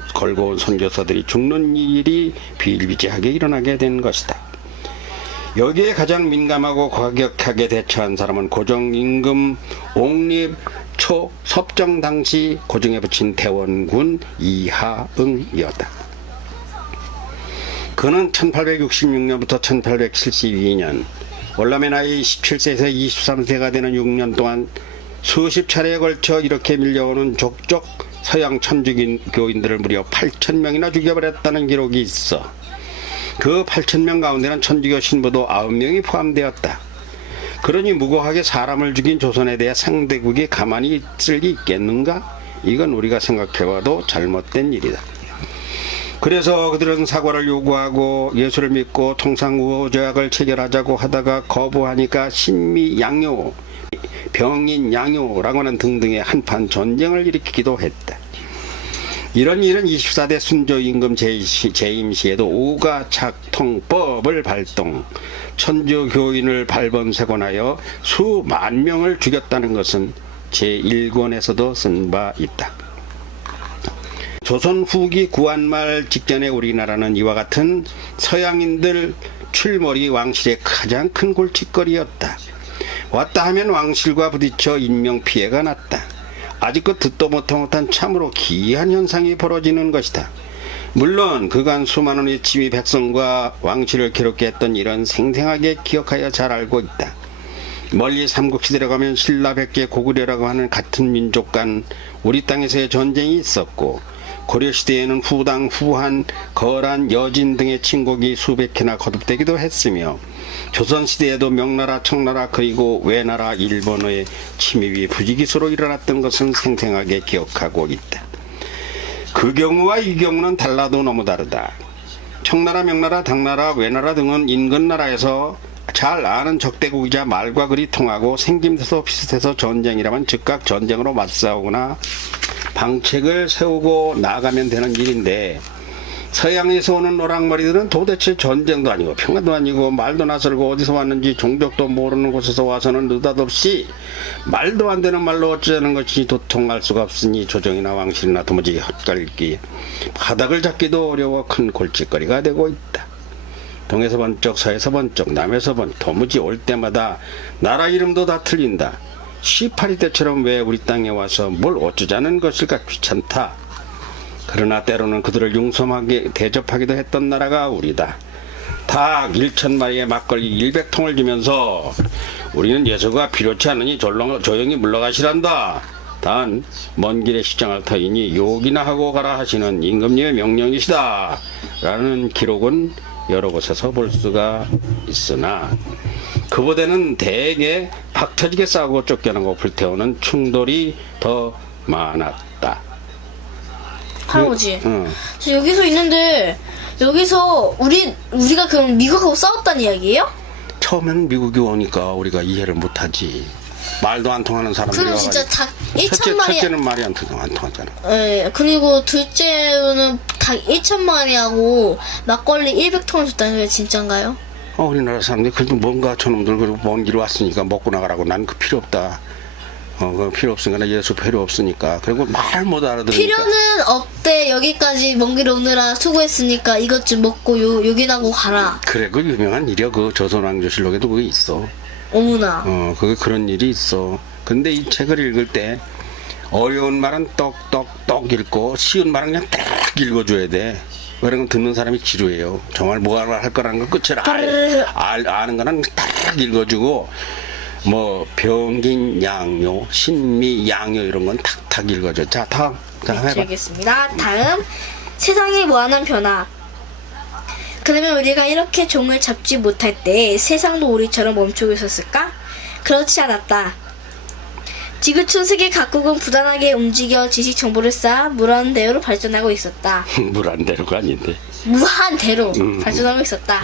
선교사들이 죽는 일이 비일비재하게 일어나게 된 것이다. 여기에 가장 민감하고 과격하게 대처한 사람은 고종임금 옹립 초 섭정 당시 고정에 붙인 대원군 이하응이었다. 그는 1866년부터 1872년 월남의 나이 17세에서 23세가 되는 6년 동안 수십 차례에 걸쳐 이렇게 밀려오는 족족 서양 천주교인들을 무려 8,000명이나 죽여버렸다는 기록이 있어. 그 8,000명 가운데는 천주교 신부도 9명이 포함되었다. 그러니 무고하게 사람을 죽인 조선에 대해 상대국이 가만히 있을 리 있겠는가? 이건 우리가 생각해봐도 잘못된 일이다. 그래서 그들은 사과를 요구하고 예수를 믿고 통상우호조약을 체결하자고 하다가 거부하니까 신미양요, 병인양요라고 하는 등등의 한판 전쟁을 일으키기도 했다. 이런 일은 24대 순조임금 재임 시에도 우가착통법을 발동, 천주교인을 발본세곤하여 수만 명을 죽였다는 것은 제1권에서도 쓴 바 있다. 조선 후기 구한말 직전에 우리나라는 이와 같은 서양인들 출몰이 왕실의 가장 큰 골칫거리였다. 왔다 하면 왕실과 부딪혀 인명피해가 났다. 아직껏 듣도 못한 참으로 기이한 현상이 벌어지는 것이다. 물론 그간 수많은 의침이 백성과 왕실을 괴롭게 했던 일은 생생하게 기억하여 잘 알고 있다. 멀리 삼국시대로 가면 신라 백제 고구려라고 하는 같은 민족 간 우리 땅에서의 전쟁이 있었고, 고려시대에는 후당, 후한, 거란, 여진 등의 침공이 수백 해나 거듭되기도 했으며, 조선시대에도 명나라, 청나라 그리고 외나라, 일본의 침입이 부지기수로 일어났던 것은 생생하게 기억하고 있다. 그 경우와 이 경우는 달라도 너무 다르다. 청나라, 명나라, 당나라, 외나라 등은 인근 나라에서 잘 아는 적대국이자 말과 글이 통하고 생김새도 비슷해서 전쟁이라면 즉각 전쟁으로 맞싸우거나 방책을 세우고 나가면 되는 일인데, 서양에서 오는 노랑머리들은 도대체 전쟁도 아니고 평화도 아니고 말도 낯설고 어디서 왔는지 종족도 모르는 곳에서 와서는 느닷없이 말도 안 되는 말로 어쩌자는 것이 도통할 수가 없으니 조정이나 왕실이나 도무지 헛갈기, 바닥을 잡기도 어려워 큰 골칫거리가 되고 있다. 동에서 번쩍, 서에서 번쩍, 남에서 번쩍, 도무지 올 때마다 나라 이름도 다 틀린다. 18이 때처럼 왜 우리 땅에 와서 뭘 어쩌자는 것일까, 귀찮다. 그러나 때로는 그들을 융성하게 대접하기도 했던 나라가 우리다. 닭 1,000마리에 막걸리 100통을 주면서 우리는 예수가 필요치 않으니 조용히 물러가시란다. 단 먼 길에 시장할 터이니 욕이나 하고 가라 하시는 임금님의 명령이시다. 라는 기록은 여러 곳에서 볼 수가 있으나, 그보다는 대개 박터지게 싸우고 쫓겨나고 불태우는 충돌이 더 많았다. 할아버지, 저 여기서 있는데 여기서 우리가 그럼 미국하고 싸웠다는 이야기예요? 처음에는 미국이 오니까 우리가 이해를 못하지. 말도 안 통하는 사람들이 그럼 와가지고. 진짜 닭 1,000마리. 첫째는 말이 안 통하잖아. 네, 그리고 둘째는 닭 1,000마리하고 막걸리 100통을 줬다는 게 진짠가요? 우리나라 사람들이 그래도 뭔가 저놈들 그리고 먼 길 왔으니까 먹고 나가라고. 난 그 필요 없다. 그 필요 없으니까 예수 필요 없으니까. 그리고 말 못 알아들으니까. 필요는 없대. 여기까지 먼 길 오느라 수고했으니까 이것 좀 먹고 요긴하고 가라. 그래, 그 유명한 일이야. 그 조선왕조실록에도 그게 있어. 어머나. 그게 그런 일이 있어. 근데 이 책을 읽을 때 어려운 말은 똑똑똑 읽고 쉬운 말은 그냥 딱 읽어줘야 돼. 그러면 듣는 사람이 지루해요. 정말 뭐 할 거라는 걸 끝을 아는 거는 딱 읽어주고 뭐 병긴 양요, 신미 양요 이런 건 탁탁 읽어줘. 자, 다음. 자, 해봐. 알겠습니다. 다음 세상의 무한한 변화. 그러면 우리가 이렇게 종을 잡지 못할 때 세상도 우리처럼 멈추고 있었을까? 그렇지 않았다. 지구촌 세계 각국은 부단하게 움직여 지식 정보를 쌓아 무한대로 발전하고 있었다. 무한대로가 아닌데. 무한대로 발전하고 있었다.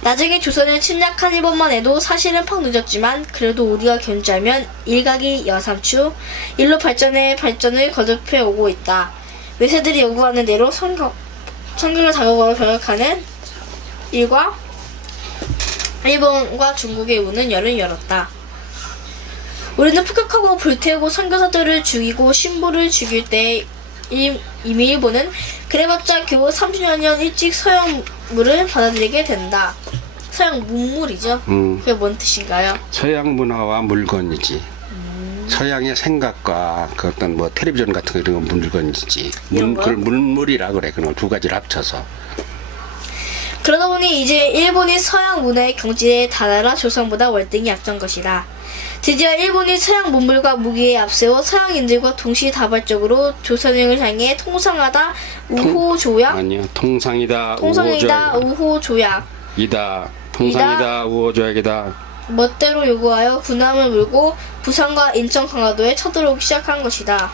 나중에 조선을 침략한 일본만 해도 사실은 퍽 늦었지만 그래도 우리가 견주하면 일각이 여삼추 일로 발전을 거듭해 오고 있다. 외세들이 요구하는 대로 성경을 다국어로 번역하는 일과 일본과 중국의 문은 열을 열었다. 우리는 폭격하고 불태우고 선교사들을 죽이고 신부를 죽일 때 이미 일본은 그래봤자 겨우 30여 년 일찍 서양물을 받아들이게 된다. 서양 문물이죠. 그게 뭔 뜻인가요? 서양 문화와 물건이지. 서양의 생각과 그 어떤 뭐 텔레비전 같은 거 이런 건 물건이지. 이런 거요? 그걸 물물이라 그래. 그런 두 가지를 합쳐서. 그러다 보니 이제 일본이 서양 문화의 경지에 달하라 조선보다 월등히 앞선 것이다. 드디어 일본이 서양 문물과 무기에 앞세워 서양인들과 동시다발적으로 조선을 향해 통상하다 우호조약 아니요. 통상이다. 통상이다 우호조약 이다. 통상이다. 우호조약이다. 멋대로 요구하여 군함을 몰고 부산과 인천 강화도에 쳐들어오기 시작한 것이다.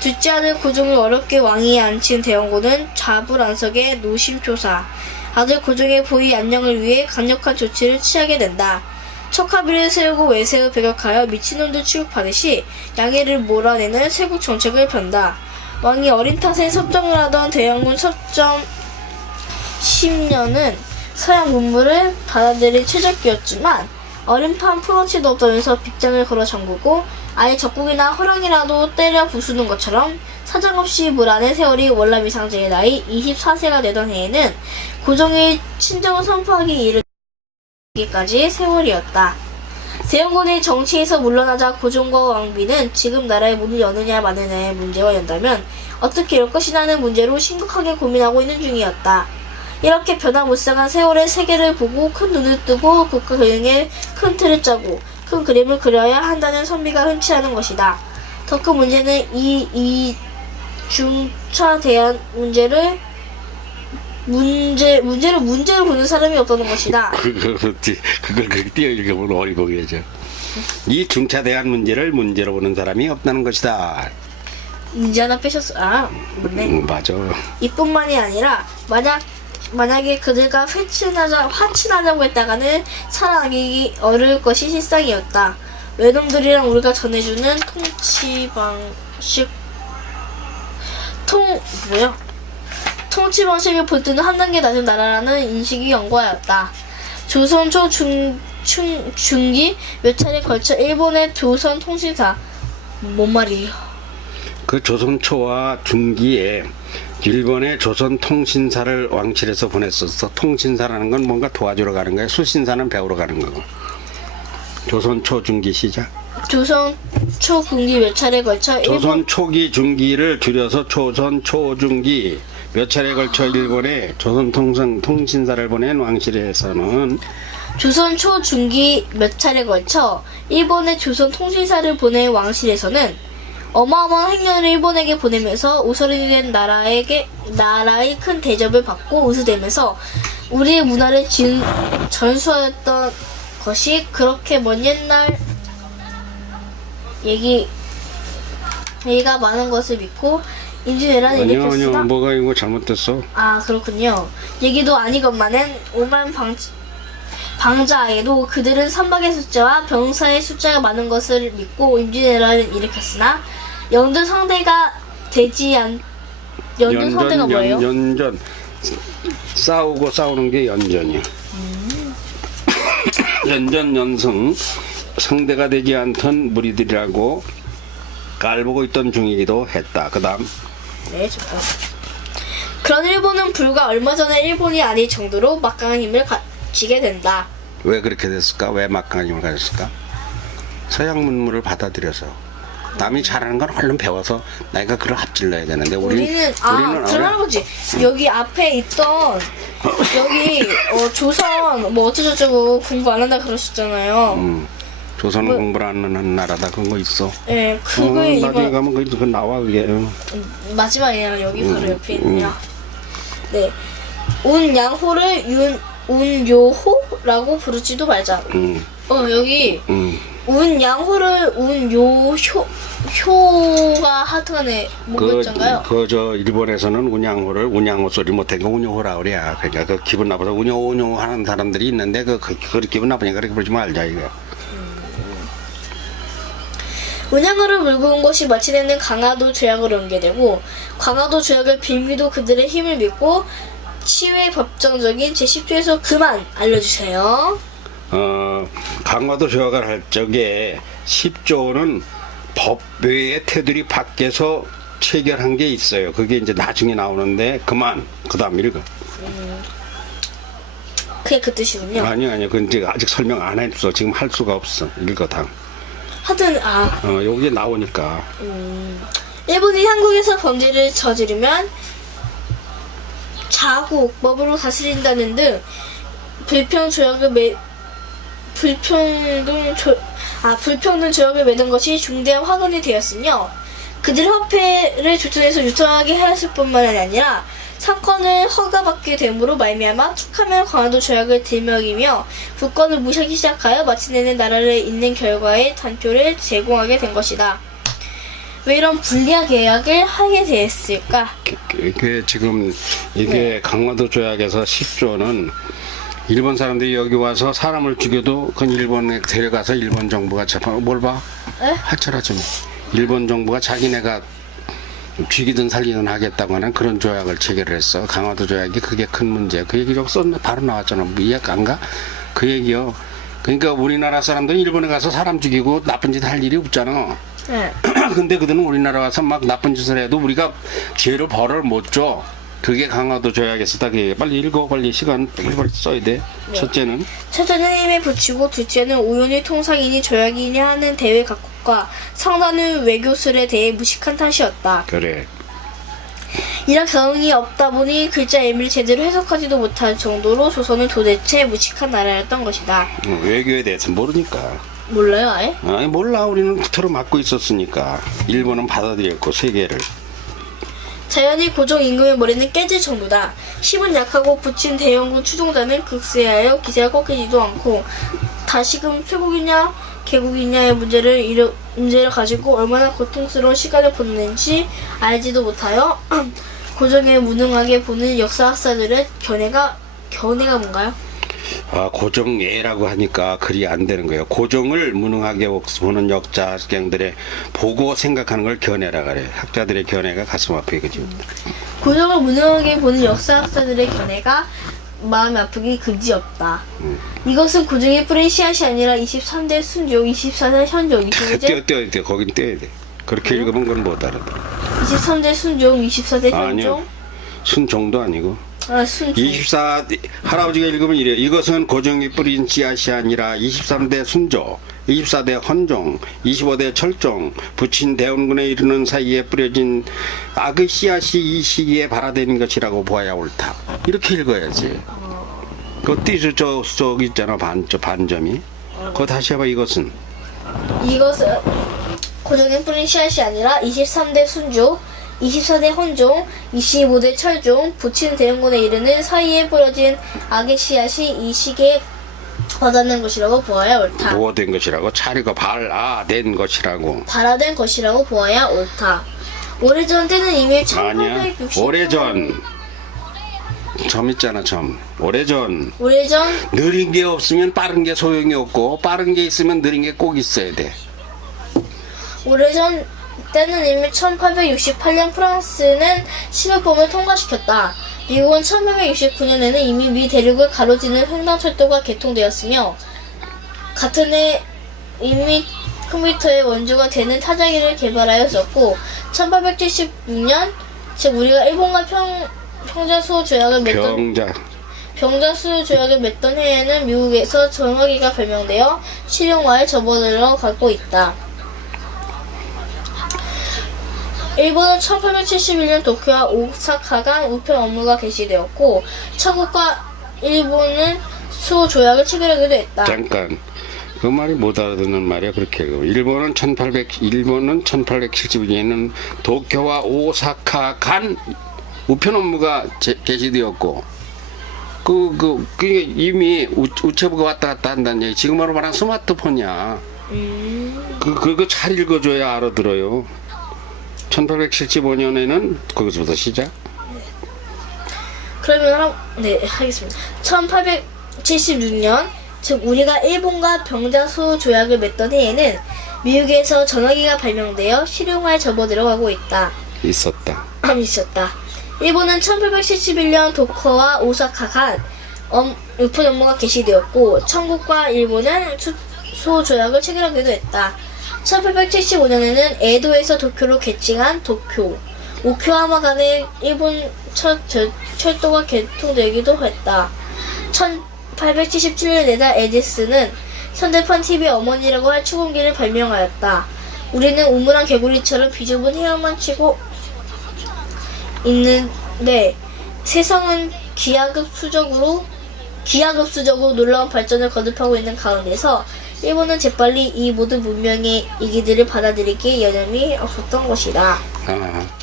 둘째 아들 고종을 어렵게 왕위에 앉힌 대원군은 좌불안석의 노심초사 아들 고종의 보위 안녕을 위해 강력한 조치를 취하게 된다. 척하비를 세우고 외세를 배격하여 미친놈들 취급하듯이 양해를 몰아내는 세국 정책을 편다. 왕이 어린 탓에 섭정을 하던 대원군 섭정 10년은 서양 문물을 받아들일 최적기였지만 어림판 프로치도 없다면서 빗장을 걸어 잠그고 아예 적국이나 허령이라도 때려 부수는 것처럼 사정없이 몰아낸 세월이 월남이상제의 나이 24세가 되던 해에는 고종의 친정을 선포하기 이르기까지 세월이었다. 대원군이 정치에서 물러나자 고종과 왕비는 지금 나라의 문을 여느냐 마느냐의 문제와 연다면 어떻게 열 것이냐는 문제로 심각하게 고민하고 있는 중이었다. 이렇게 변화무쌍한 세월의 세계를 보고 큰 눈을 뜨고 국가 경영에 큰 틀을 짜고 큰 그림을 그려야 한다는 선비가 흔치 않은 것이다. 더 큰 문제는 이 중차대한 문제를 보는 사람이 없다는 것이다. 그걸 그렇게 띄어 읽으면 어리버리해져. 이 중차대한 문제를 문제로 보는 사람이 없다는 것이다. 문제 하나 빼셨어. 아, 맞네. 맞아. 이뿐만이 아니라 만약에 그들과 화친하자고 했다가는 살아나기 어려울 것이 실상이었다. 외놈들이랑 우리가 전해주는 통치 방식을 볼 때는 한 단계 낮은 나라라는 인식이 연구하였다. 조선 초 중기 몇 차례 걸쳐 일본의 조선 통신사 뭔 말이에요? 그 조선 초와 중기에 일본의 조선 통신사를 왕실에서 보냈었어. 통신사라는 건 뭔가 도와주러 가는 거야. 수신사는 배우러 가는 거고. 조선 초 중기 시작. 조선 초 중기 몇 차례 걸쳐 조선 초기 중기를 줄여서 조선 초중기 몇 차례 걸쳐 일본에 조선 통신사를 보낸 왕실에서는 조선 초 중기 몇 차례 걸쳐 일본의 조선 통신사를 보낸 왕실에서는 어마어마한 행렬을 일본에게 보내면서 우선이 된 나라의 큰 대접을 받고 우수되면서 우리의 문화를 전수하였던 것이 그렇게 먼 옛날 얘기가 많은 것을 믿고 임진왜란을 일으켰으나 아니요 뭐가 이거 잘못됐어. 아 그렇군요. 얘기도 아니건만은 오만 방자에도 그들은 선박의 숫자와 병사의 숫자가 많은 것을 믿고 임진왜란을 일으켰으나 연전 상대가 뭐예요? 연전 싸우는 게 연전이야. 연전 연승 상대가 되지 않던 무리들이라고 깔보고 있던 중이기도 했다. 그 다음 네, 좋다. 그런 일본은 불과 얼마 전에 일본이 아닐 정도로 막강한 힘을 가지게 된다. 왜 그렇게 됐을까? 왜 막강한 힘을 가졌을까? 서양 문물을 받아들여서 남이 잘하는 건 얼른 배워서 내가 그걸 앞질러야 되는데 우리는 그럼 할아버지 여기 앞에 있던 여기 조선 뭐 어쩌고저쩌고 공부 안 한다 그러셨잖아요. 조선은 공부를 안 하는 나라다 그런 거 있어. 네, 그거에 나중에 이번 가면 그거 나와 그게. 마지막이에요. 여기 바로 옆에 있네요. 네, 운양호를 운요호라고 부르지도 말자. 여기 운양호를 운요효가 하여튼간에 뭔가 있잖아요. 저 일본에서는 운양호를 운양호 소리 못하니까 운요호라 그래. 그러니까 그 기분 나빠서 운요 하는 사람들이 있는데 그 기분 나쁘니까 그렇게 부르지 말자 이거. 운양호를 물고 온 것이 마침내는 강화도 조약을 옮게 되고 강화도 조약을 빌미도 그들의 힘을 믿고 치외 법정적인 제10조에서 그만 알려주세요. 강화도 조약을 할 적에 10조는 법 외의 테두리 밖에서 체결한 게 있어요. 그게 이제 나중에 나오는데 그만 그 다음 읽어. 그게 그 뜻이군요. 아니요 그건 이제 아직 설명 안 했어. 지금 할 수가 없어. 읽어 다음. 하여튼 여기 나오니까 일본이 한국에서 범죄를 저지르면 자국법으로 다스린다는 등 불평등 조약을 맺은 것이 중대한 화근이 되었으며 그들 화폐를 조선에서 유통하게 하였을 뿐만 아니라 상권을 허가받게 됨으로 말미암아 툭하면 강화도 조약을 들먹이며 국권을 무시하기 시작하여 마침내는 나라를 잇는 결과의 단초를 제공하게 된 것이다. 왜 이런 불리한 계약을 하게 됐을까? 이게 지금 이게 강화도 조약에서 10조는 일본 사람들이 여기 와서 사람을 죽여도 그건 일본에 데려가서 일본 정부가 재판 뭘 봐? 에? 하철아 좀 일본 정부가 자기네가 죽이든 살리든 하겠다고 하는 그런 조약을 체결을 했어. 강화도 조약이 그게 큰 문제야. 그 얘기 여기 썼나 바로 나왔잖아. 뭐 이해 안 가? 그 얘기요. 그러니까 우리나라 사람들은 일본에 가서 사람 죽이고 나쁜 짓 할 일이 없잖아. 네. 근데 그들은 우리나라 와서 막 나쁜 짓을 해도 우리가 죄로 벌을 못 줘. 그게 강화도 조약에서 딱 얘기해. 빨리 읽어. 빨리 시간 빨리 써야 돼. 첫째는 그래. 이런 경험이 없다 보니 글자 의미를 제대로 해석하지도 못할 정도로 조선은 도대체 무식한 나라였던 것이다. 외교에 대해서 모르니까. 몰라요 아예? 아니 몰라. 우리는 틀어막고 있었으니까. 일본은 받아들였고 세계를. 자연히 고종 임금의 머리는 깨질 정도다. 힘은 약하고 붙인 대영군 추종자는 극세하여 기세가 꺾이지도 않고 다시금 쇠국이냐 개국이냐의 문제를 가지고 얼마나 고통스러운 시간을 보냈는지 알지도 못하여 고종에 무능하게 보는 역사학자들의 견해가 뭔가요? 고종예라고 하니까 그리 안 되는 거예요. 고종을 무능하게 보는 역사학자들의 보고 생각하는 걸 견해라 그래. 학자들의 견해가 가슴 아프게 그지. 고종을 무능하게 보는 역사학자들의 견해가 마음 아프기 그지없다. 이것은 고종이 뿌린 씨앗이 아니라 23대 순종, 24대 현종, 25대 떼어 거긴 떼야 돼. 그렇게 읽으면 그건 못 알아봐. 23대 순종, 24대 현종. 아니요. 순종도 아니고. 순종. 24 할아버지가 읽으면 이래요. 이것은 고종이 뿌린 씨앗이 아니라 23대 순조, 24대 헌종, 25대 철종, 붙인 대원군에 이르는 사이에 뿌려진 악의 씨앗이 이 시기에 발화되는 것이라고 보아야 옳다. 이렇게 읽어야지. 그 띠수 저기 있잖아. 반점이. 그거 다시 해봐. 이것은 고종이 뿌린 씨앗이 아니라 23대 순조, 24대 헌종, 25대 철종, 붙인 대원군에 이르는 사이에 뿌려진 악의 씨앗이 이 시기에 받아낸 것이라고 보아야 옳다. 뭐 된 것이라고? 차리고 발아된 것이라고. 발화된 것이라고 보아야 옳다. 오래전 때는 이미 1860년 오래전 점 있잖아. 점. 오래전 느린 게 없으면 빠른 게 소용이 없고 빠른 게 있으면 느린 게 꼭 있어야 돼. 오래전 때는 이미 1868년 프랑스는 신호범을 통과시켰다. 미국은 1869년에는 이미 미 대륙을 가로지는 횡단철도가 개통되었으며 같은 해 이미 컴퓨터의 원조가 되는 타자기를 개발하였었고 1876년 즉 우리가 일본과 평자수 조약을 맺던 병자수 조약을 맺던 해에는 미국에서 전화기가 발명되어 실용화에 접어들어 가고 있다. 일본은 1871년 도쿄와 오사카 간 우편 업무가 개시되었고 천국과 일본은 수 조약을 체결하기도 했다. 잠깐 그 말이 못 알아듣는 말이야. 그렇게 일본은 1872년에는 도쿄와 오사카 간 우편 업무가 개시되었고 그게 이미 우체부가 왔다 갔다 한다는 얘기. 지금으로 말하는 스마트폰이야. 그거 잘 읽어줘야 알아들어요. 1875년에는 거기서부터 시작. 그러면 하겠습니다. 1876년 즉 우리가 일본과 병자수 조약을 맺던 해에는 미국에서 전화기가 발명되어 실용화에 접어들어가고 있다. 있었다. 일본은 1871년 도쿄와 오사카 간 우편 업무가 개시되었고 천국과 일본은 수 조약을 체결하기도 했다. 1875년에는 에도에서 도쿄로 개칭한 도쿄, 오키하마 간의 일본 첫 철도가 개통되기도 했다. 1877년에다 에디슨은 현대판 TV의 어머니라고 할 추궁기를 발명하였다. 우리는 우물안 개구리처럼 비좁은 해양만 치고 있는데 세상은 기하급수적으로 놀라운 발전을 거듭하고 있는 가운데서 일본은 재빨리 이 모든 문명의 이기들을 받아들이기에 여념이 없었던 것이다.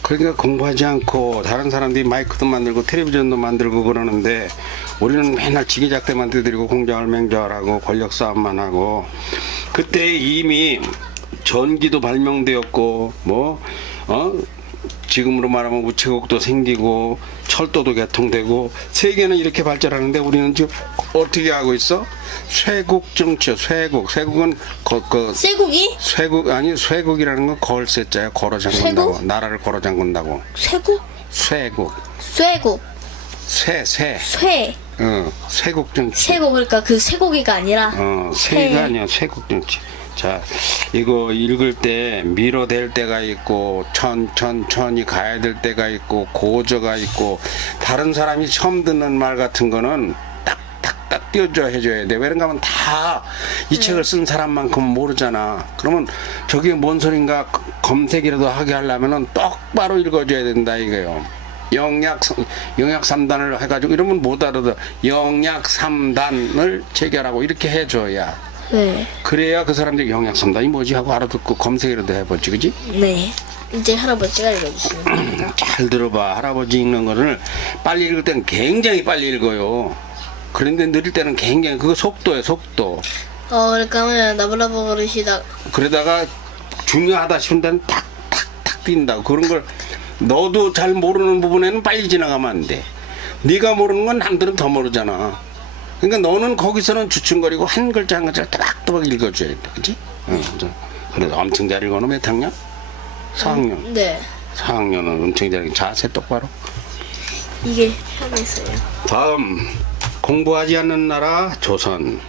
그러니까 공부하지 않고 다른 사람들이 마이크도 만들고 텔레비전도 만들고 그러는데 우리는 맨날 지게작대만 두드리고 공장을 맹자하고 권력 싸움만 하고 그때 이미 전기도 발명되었고 지금으로 말하면 우체국도 생기고 철도도 개통되고 세계는 이렇게 발전하는데 우리는 지금 어떻게 하고 있어? 쇄국 정치요. 쇄국은 쇄국이라는 건 걸쇠자야. 걸어 잠근다고. 쇄국? 나라를 걸어 잠근다고. 쇄국? 쇄국. 쇄국 정치. 쇄국 그러니까 그 쇄국이가 아니라 쇄가 아니야. 쇄국 정치. 자, 이거 읽을 때 밀어댈 때가 있고 천천히 가야 될 때가 있고 고저가 있고 다른 사람이 처음 듣는 말 같은 거는 딱 띄워줘 해줘야 돼. 왜냐면 하면 다 이 책을 쓴 사람만큼 모르잖아. 그러면 저게 뭔 소린가 검색이라도 하게 하려면은 똑바로 읽어줘야 된다 이거요. 영약 3단을 해가지고 이러면 못 알아듣어. 영약 3단을 체결하고 이렇게 해줘야. 네. 그래야 그 사람들이 영약 3단이 뭐지 하고 알아듣고 검색이라도 해보지, 그지? 네. 이제 할아버지가 읽어주시면 됩니다. 잘 들어봐. 할아버지 읽는 거를 빨리 읽을 때는 굉장히 빨리 읽어요. 그런데 느릴 때는 굉장히 그거 속도예요, 속도. 그러니까 나블라보 그러시다. 그러다가 중요하다 싶은 데는 탁탁탁 뛴다고. 그런 걸 너도 잘 모르는 부분에는 빨리 지나가면 안 돼. 네가 모르는 건 남들은 더 모르잖아. 그러니까 너는 거기서는 주춤거리고 한 글자 한 글자 또박또박 읽어줘야 돼, 그치? 그래서 엄청 잘 읽어놓은 몇 학년? 4학년. 네. 4학년은 엄청 잘 읽어. 자세 똑바로. 이게 편했어요. 다음 공부하지 않는 나라 조선.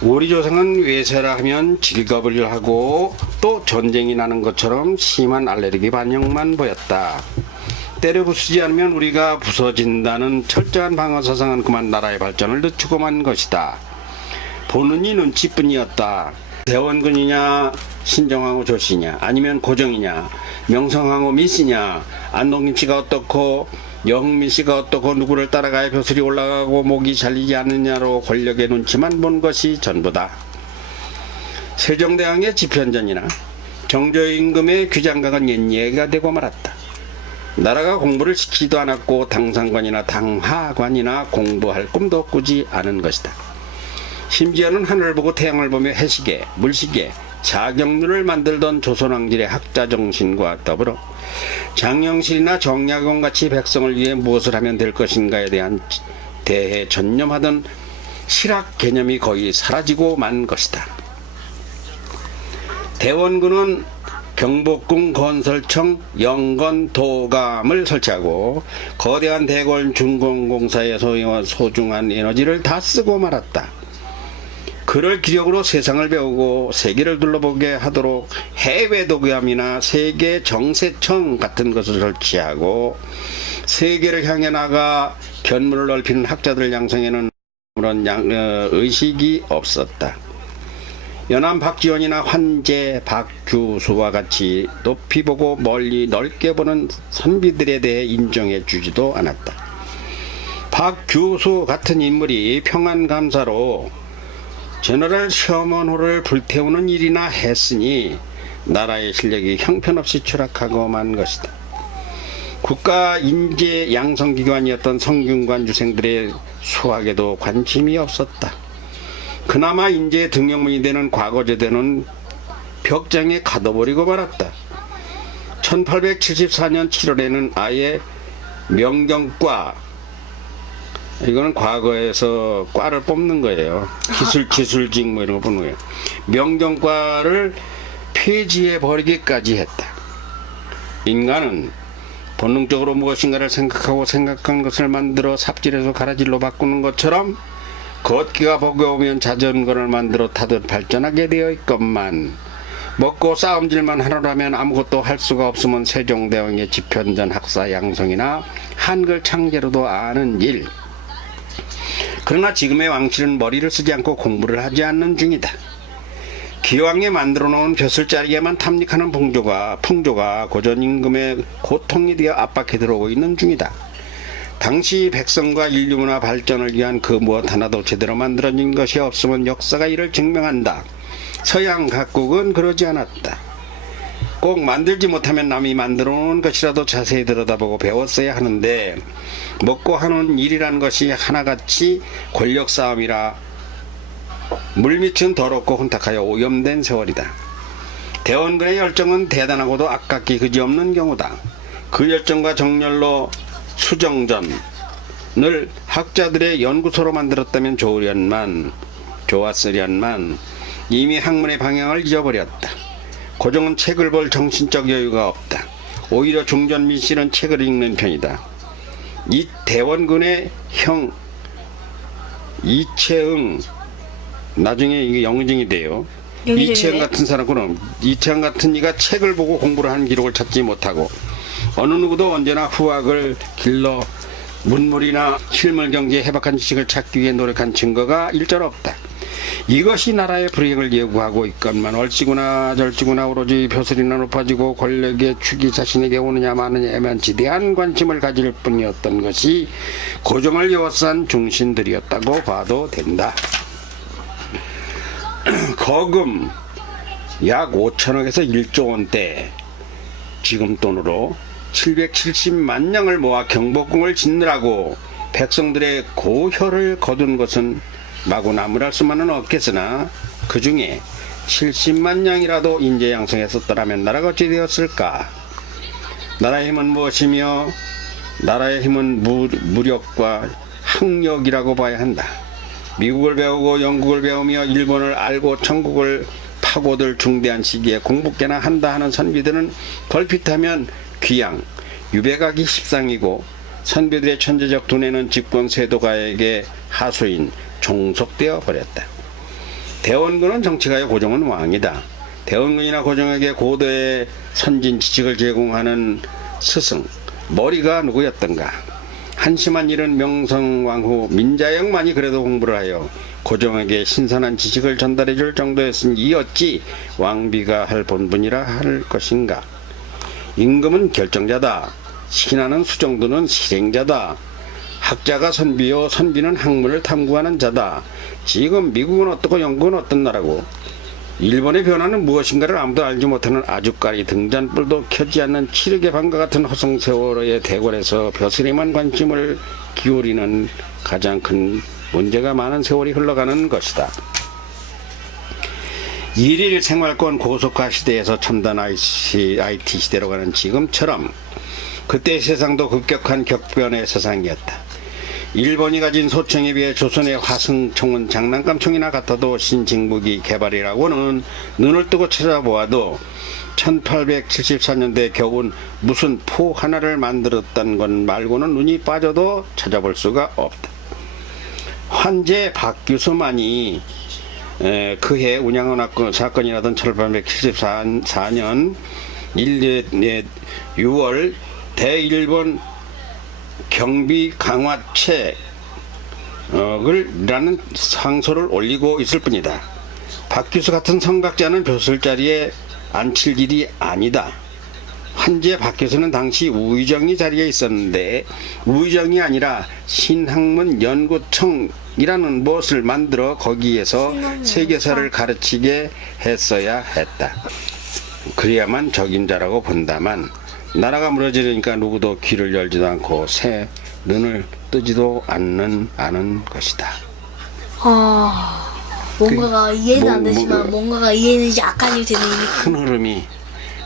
우리 조상은 외세라 하면 질겁을 하고 또 전쟁이 나는 것처럼 심한 알레르기 반응만 보였다. 때려 부수지 않으면 우리가 부서진다는 철저한 방어 사상은 그만 나라의 발전을 늦추고만 것이다. 보는 이 눈치뿐이었다. 대원군이냐 신정하고 조씨냐 아니면 고정이냐 명성하고 미씨냐 안동김씨가 어떻고 영민씨가 어떻고 누구를 따라가야 벼슬이 올라가고 목이 잘리지 않느냐로 권력의 눈치만 본 것이 전부다. 세종대왕의 집현전이나 정조임금의 규장각은 옛 얘기가 되고 말았다. 나라가 공부를 시키지도 않았고 당상관이나 당하관이나 공부할 꿈도 꾸지 않은 것이다. 심지어는 하늘을 보고 태양을 보며 해시계, 물시계, 자경률을 만들던 조선왕실의 학자정신과 더불어 장영실이나 정약용같이 백성을 위해 무엇을 하면 될 것인가에 대한 대해 전념하던 실학 개념이 거의 사라지고 만 것이다. 대원군은 경복궁 건설청 영건도감을 설치하고 거대한 대궐 중공공사의 소중한 에너지를 다 쓰고 말았다. 그를 기력으로 세상을 배우고 세계를 둘러보게 하도록 해외 도교함이나 세계 정세청 같은 것을 설치하고 세계를 향해 나가 견문을 넓히는 학자들을 양성에는 그런 의식이 없었다. 연암 박지원이나 환재 박규수와 같이 높이 보고 멀리 넓게 보는 선비들에 대해 인정해 주지도 않았다. 박규수 같은 인물이 평안감사로 제너럴 셔먼호를 불태우는 일이나 했으니 나라의 실력이 형편없이 추락하고 만 것이다. 국가 인재 양성기관이었던 성균관 유생들의 수학에도 관심이 없었다. 그나마 인재 등용문이 되는 과거제도는 벽장에 가둬버리고 말았다. 1874년 7월에는 아예 명경과, 이거는 과거에서 과를 뽑는 거예요. 기술직 뭐 이런 거 뽑는 거예요. 명경과를 폐지해 버리기까지 했다. 인간은 본능적으로 무엇인가를 생각하고 생각한 것을 만들어 삽질해서 가라질로 바꾸는 것처럼 걷기가 버거우면 자전거를 만들어 타듯 발전하게 되어 있건만, 먹고 싸움질만 하려면 아무것도 할 수가 없으면 세종대왕의 집현전 학사 양성이나 한글 창제로도 아는 일. 그러나 지금의 왕실은 머리를 쓰지 않고 공부를 하지 않는 중이다. 기왕에 만들어 놓은 벼슬자리에만 탐닉하는 풍조가 고전 임금의 고통이 되어 압박해 들어오고 있는 중이다. 당시 백성과 인류 문화 발전을 위한 그 무엇 하나도 제대로 만들어진 것이 없으면 역사가 이를 증명한다. 서양 각국은 그러지 않았다. 꼭 만들지 못하면 남이 만들어 놓은 것이라도 자세히 들여다보고 배웠어야 하는데, 먹고 하는 일이란 것이 하나같이 권력 싸움이라 물밑은 더럽고 혼탁하여 오염된 세월이다. 대원군의 열정은 대단하고도 아깝기 그지없는 경우다. 그 열정과 정열로 수정전을 학자들의 연구소로 만들었다면 좋았으련만 이미 학문의 방향을 잊어버렸다. 고종은 책을 볼 정신적 여유가 없다. 오히려 중전 민씨는 책을 읽는 편이다. 이 대원군의 형 이채응, 나중에 이게 영의증이 돼요. 이채응 같은 사람은, 이채응 같은 이가 책을 보고 공부를 하는 기록을 찾지 못하고 어느 누구도 언제나 후학을 길러 문물이나 실물 경제에 해박한 지식을 찾기 위해 노력한 증거가 일절 없다. 이것이 나라의 불행을 예고하고 있건만 얼씨구나 절씨구나 오로지 벼슬이나 높아지고 권력의 축이 자신에게 오느냐 마느냐에만 지대한 관심을 가질 뿐이었던 것이 고종을 에워싼 중신들이었다고 봐도 된다. 거금 약 5천억에서 1조 원대, 지금 돈으로 770만 냥을 모아 경복궁을 짓느라고 백성들의 고혈을 거둔 것은 마구 나무랄 수만은 없겠으나 그 중에 70만 냥이라도 인재 양성했었더라면 나라가 어찌 되었을까? 나라의 힘은 무엇이며 나라의 힘은 무력과 학력이라고 봐야 한다. 미국을 배우고 영국을 배우며 일본을 알고 천국을 파고들 중대한 시기에 공부께나 한다 하는 선비들은 걸핏하면 귀양, 유배가기 십상이고 선비들의 천재적 두뇌는 집권 세도가에게 하수인 종속되어 버렸다. 대원군은 정치가요, 고종은 왕이다. 대원군이나 고종에게 고도의 선진 지식을 제공하는 스승, 머리가 누구였던가? 한심한 일은 명성왕후 민자영만이 그래도 공부를 하여 고종에게 신선한 지식을 전달해 줄 정도였으니 어찌 왕비가 할 본분이라 할 것인가? 임금은 결정자다. 신하는 수정도는 실행자다. 학자가 선비요, 선비는 학문을 탐구하는 자다. 지금 미국은 어떻고 영국은 어떤 나라고, 일본의 변화는 무엇인가를 아무도 알지 못하는 아주까리 등잔불도 켜지 않는 칠흑의 밤과 같은 허송세월의 대궐에서 벼슬에만 관심을 기울이는 가장 큰 문제가 많은 세월이 흘러가는 것이다. 일일 생활권 고속화 시대에서 첨단 IT 시대로 가는 지금처럼 그때 세상도 급격한 격변의 세상이었다. 일본이 가진 소총에 비해 조선의 화승총은 장난감총이나 같아도 신직무기 개발이라고는 눈을 뜨고 찾아보아도 1874년대 겨우 무슨 포 하나를 만들었다는 것 말고는 눈이 빠져도 찾아볼 수가 없다. 환재 박규수만이 그해 운양은 사건이 나던 1874년 6월 대일본 경비 강화책을 라는 상소를 올리고 있을 뿐이다. 박규수 같은 성각자는 벼슬 자리에 앉힐 일이 아니다. 한지의 박교수는 당시 우의정이 자리에 있었는데 우의정이 아니라 신학문 연구청이라는 무엇을 만들어 거기에서 세계사를 가르치게 했어야 했다. 그래야만 적임자라고 본다만 나라가 무너지니까 누구도 귀를 열지도 않고 새 눈을 뜨지도 않는 것이다. 뭔가가 이해는 안 되지만 뭔가가 이해는 약간이 되는 큰 흐름이,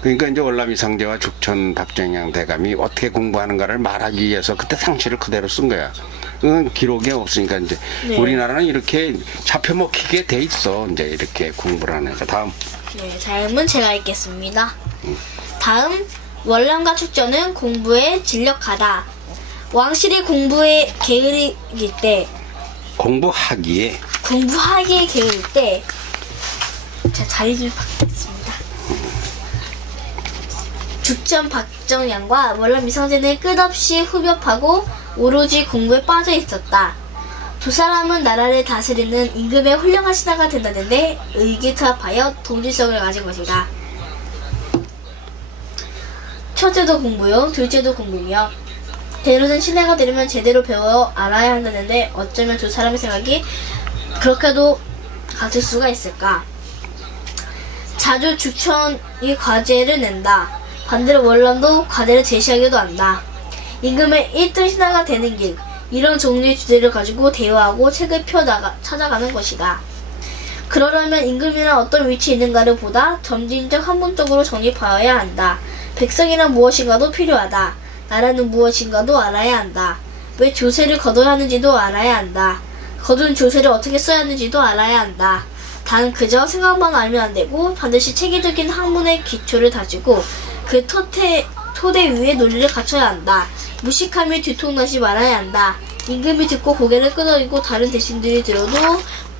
그러니까 이제 월남이 상제와 죽천 박정양 대감이 어떻게 공부하는가를 말하기 위해서 그때 상시를 그대로 쓴 거야. 그건 기록에 없으니까 이제 네. 우리나라는 이렇게 잡혀 먹히게 돼 있어. 이제 이렇게 공부를 하니까. 다음. 네, 다음은 제가 읽겠습니다. 다음, 월남과 축전은 공부에 진력하다. 왕실이 공부에 게으르기 때, 공부하기에 게으를 때, 자, 자리 좀 바꾸겠습니다. 죽전 박정양과 월남 이성재는 끝없이 후벼파고 오로지 공부에 빠져 있었다. 두 사람은 나라를 다스리는 임금의 훌륭한 신하가 된다는데 의기투합하여 동질성을 가진 것이다. 첫째도 공부요, 둘째도 공부며 대로는 신하가 되려면 제대로 배워 알아야 한다는데 어쩌면 두 사람의 생각이 그렇게도 같을 수가 있을까? 자주 죽천이 과제를 낸다. 반대로 월남도 과제를 제시하기도 한다. 임금의 1등 신하가 되는 길, 이런 종류의 주제를 가지고 대화하고 책을 찾아가는 것이다. 그러려면 임금이란 어떤 위치에 있는가를 보다 점진적 학문적으로 정립하여야 한다. 백성이란 무엇인가도 필요하다. 나라는 무엇인가도 알아야 한다. 왜 조세를 거둬야 하는지도 알아야 한다. 거둔 조세를 어떻게 써야 하는지도 알아야 한다. 단 그저 생각만 알면 안 되고 반드시 체계적인 학문의 기초를 다지고 그 토대 위에 논리를 갖춰야 한다. 무식함이 뒤통나지 말아야 한다. 임금이 듣고 고개를 끄덕이고 다른 대신들이 들어도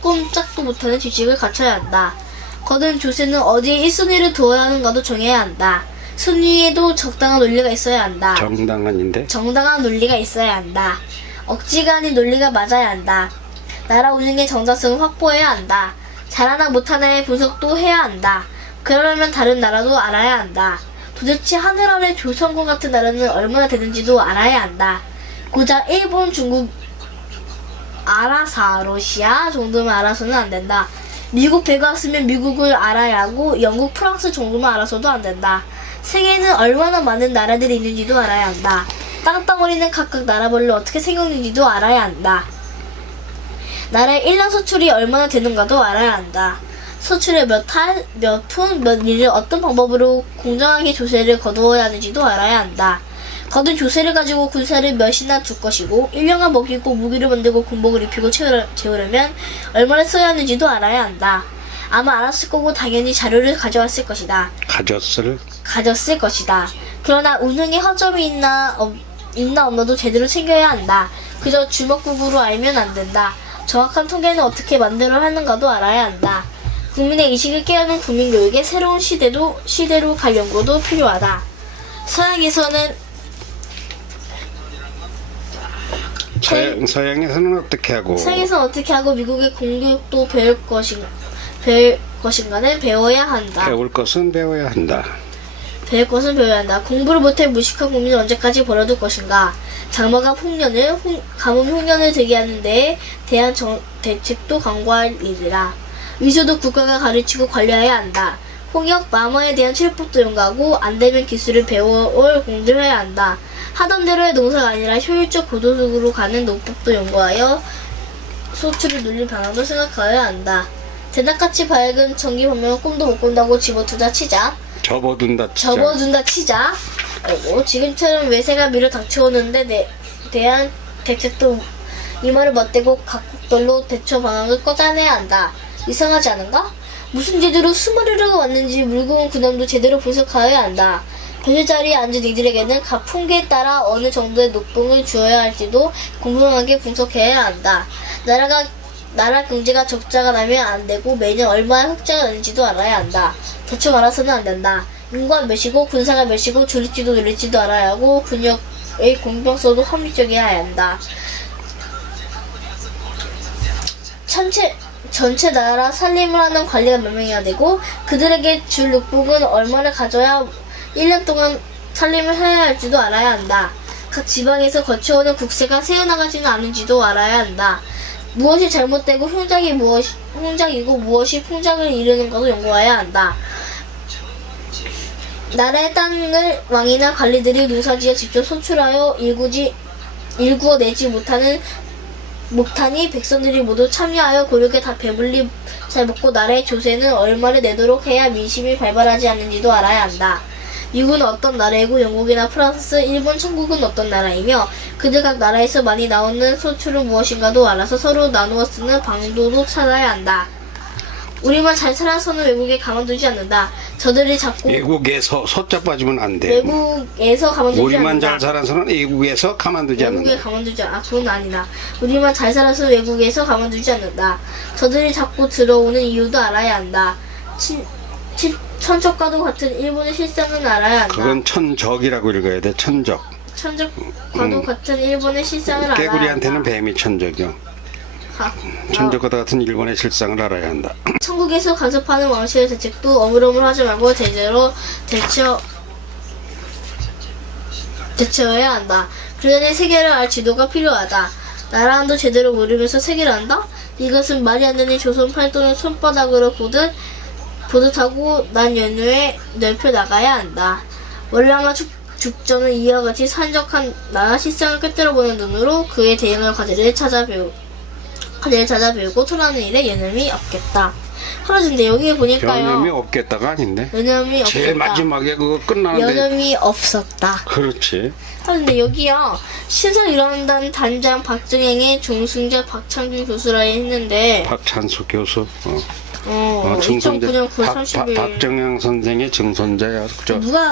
꼼짝도 못하는 지식을 갖춰야 한다. 거둔 조세는 어디에 1순위를 두어야 하는가도 정해야 한다. 순위에도 적당한 논리가 있어야 한다. 정당한 논리가 있어야 한다. 억지가 아닌 논리가 맞아야 한다. 나라 운영의 정당성을 확보해야 한다. 잘하나 못하나의 분석도 해야 한다. 그러려면 다른 나라도 알아야 한다. 도대체 하늘 아래 조선과 같은 나라는 얼마나 되는지도 알아야 한다. 고작 일본, 중국, 러시아 정도만 알아서는 안 된다. 미국 배가 왔으면 미국을 알아야 하고 영국, 프랑스 정도만 알아서도 안 된다. 세계에는 얼마나 많은 나라들이 있는지도 알아야 한다. 땅덩어리는 각각 나라별로 어떻게 생겼는지도 알아야 한다. 나라의 1년 수출이 얼마나 되는가도 알아야 한다. 수출의 몇 할, 몇 푼, 몇 일을 어떤 방법으로 공정하게 조세를 거두어야 하는지도 알아야 한다. 거둔 조세를 가지고 군사를 몇이나 둘 것이고 1년간 먹이고 무기를 만들고 군복을 입히고 채우려면 얼마나 써야 하는지도 알아야 한다. 아마 알았을 거고 당연히 자료를 가져왔을 것이다. 가졌을 것이다. 그러나 운영에 허점이 있나 없나도 제대로 챙겨야 한다. 그저 주먹구구로 알면 안 된다. 정확한 통계는 어떻게 만들어 하는가도 알아야 한다. 국민의 의식을 깨우는 국민교육에 새로운 시대로 갈 연구도 필요하다. 서양에서는 어떻게 하고 미국의 공교육도 배울 것인가는 배워야 한다. 배울 것은 배워야 한다. 공부를 못해 무식한 국민을 언제까지 버려둘 것인가. 장마가 가뭄 흉년을 들게 하는 데에 대한 대책도 강구할 일이라. 위조도 국가가 가르치고 관리해야 한다. 홍역, 마모에 대한 치료법도 연구하고 안되면 기술을 배워올 공들여야 한다. 하던 대로의 농사가 아니라 효율적 고도속으로 가는 농법도 연구하여 소출을 눌린 방향도 생각하여야 한다. 대낮같이 밝은 정기 보면 꿈도 못 꾼다고 집어두다 치자. 접어둔다 치자. 그리고 지금처럼 외세가 밀어 닥쳐오는데 대한 대책도 이 말을 맞대고 각국별로 대처 방안을 꺼내야 한다. 이상하지 않은가? 무슨 제도로 수모르려고 왔는지 무거운 근황도 제대로 분석하여야 한다. 벼슬 자리에 앉은 이들에게는 각 풍기에 따라 어느 정도의 높봉을 주어야 할지도 공평하게 분석해야 한다. 나라 경제가 적자가 나면 안 되고 매년 얼마나 흑자가 나는지도 알아야 한다. 대충 알아서는 안 된다. 인구가 몇이고 군사가 몇이고 줄일지도 늘릴지도 알아야 하고 군역의 공평성도 합리적이어야 한다. 전체 나라 살림을 하는 관리가 몇 명이야 되고 그들에게 줄 룩북은 얼마를 가져야 1년 동안 살림을 해야 할지도 알아야 한다. 각 지방에서 거쳐오는 국세가 새어나가지는 않은지도 알아야 한다. 무엇이 잘못되고 흉작이고 무엇이 풍작을 이루는가도 연구해야 한다. 나라의 땅을 왕이나 관리들이 농사지어 직접 소출하여 일구어 내지 못하니 백성들이 모두 참여하여 고르게 다 배불리 잘 먹고 나라의 조세는 얼마를 내도록 해야 민심이 발발하지 않는지도 알아야 한다. 미국은 어떤 나라이고 영국이나 프랑스, 일본, 천국은 어떤 나라이며 그들 각 나라에서 많이 나오는 소출은 무엇인가도 알아서 서로 나누어 쓰는 방도도 찾아야 한다. 우리만 잘 살아서는 외국에 가만두지 않는다. 저들이 자꾸 외국에서 소자 빠지면 안 돼. 외국에서 가만두지 우리만 않는다. 잘 살아서는 외국에서 가만두지 외국에 않는다. 가만두지 않아. 그건 아니다. 우리만 잘 살아서 외국에서 가만두지 않는다. 저들이 자꾸 들어오는 이유도 알아야 한다. 천적과도 같은 일본의 실상은 알아야 한다. 그건 천적이라고 읽어야 돼. 천적. 천적과도 같은 일본의 실상을 알아야 한다. 깨구리한테는 뱀이 천적이요. 천적과 같은 일본의 실상을 알아야 한다. 천국에서 간섭하는 왕실의 대책도 어물어물하지 말고 제대로 대처해야 한다. 그전에 세계를 알 지도가 필요하다. 나라한도 제대로 모르면서 세계를 안다? 이것은 말이 안 되는 조선 팔도는 손바닥으로 보듯하고 난 연후에 넓혀 나가야 한다. 월남과 죽전은 이와 같이 산적한 나라 실상을 꿰뚫어보는 눈으로 그의 대응할 과제를 찾아배우고 토라는 일에 여념이 없겠다. 하루인데 여기 보니까요. 변염이 없겠다가 아닌데. 여념이 없었다. 제일 마지막에 그거 끝나는데. 여념이 없었다. 그렇지. 하루인데 여기요. 신설 일어난다는 단장 박정행의 종승자 박창준 교수라 했는데. 박찬수 교수. 2009년 9월 30일. 박정영 선생의 증손자야.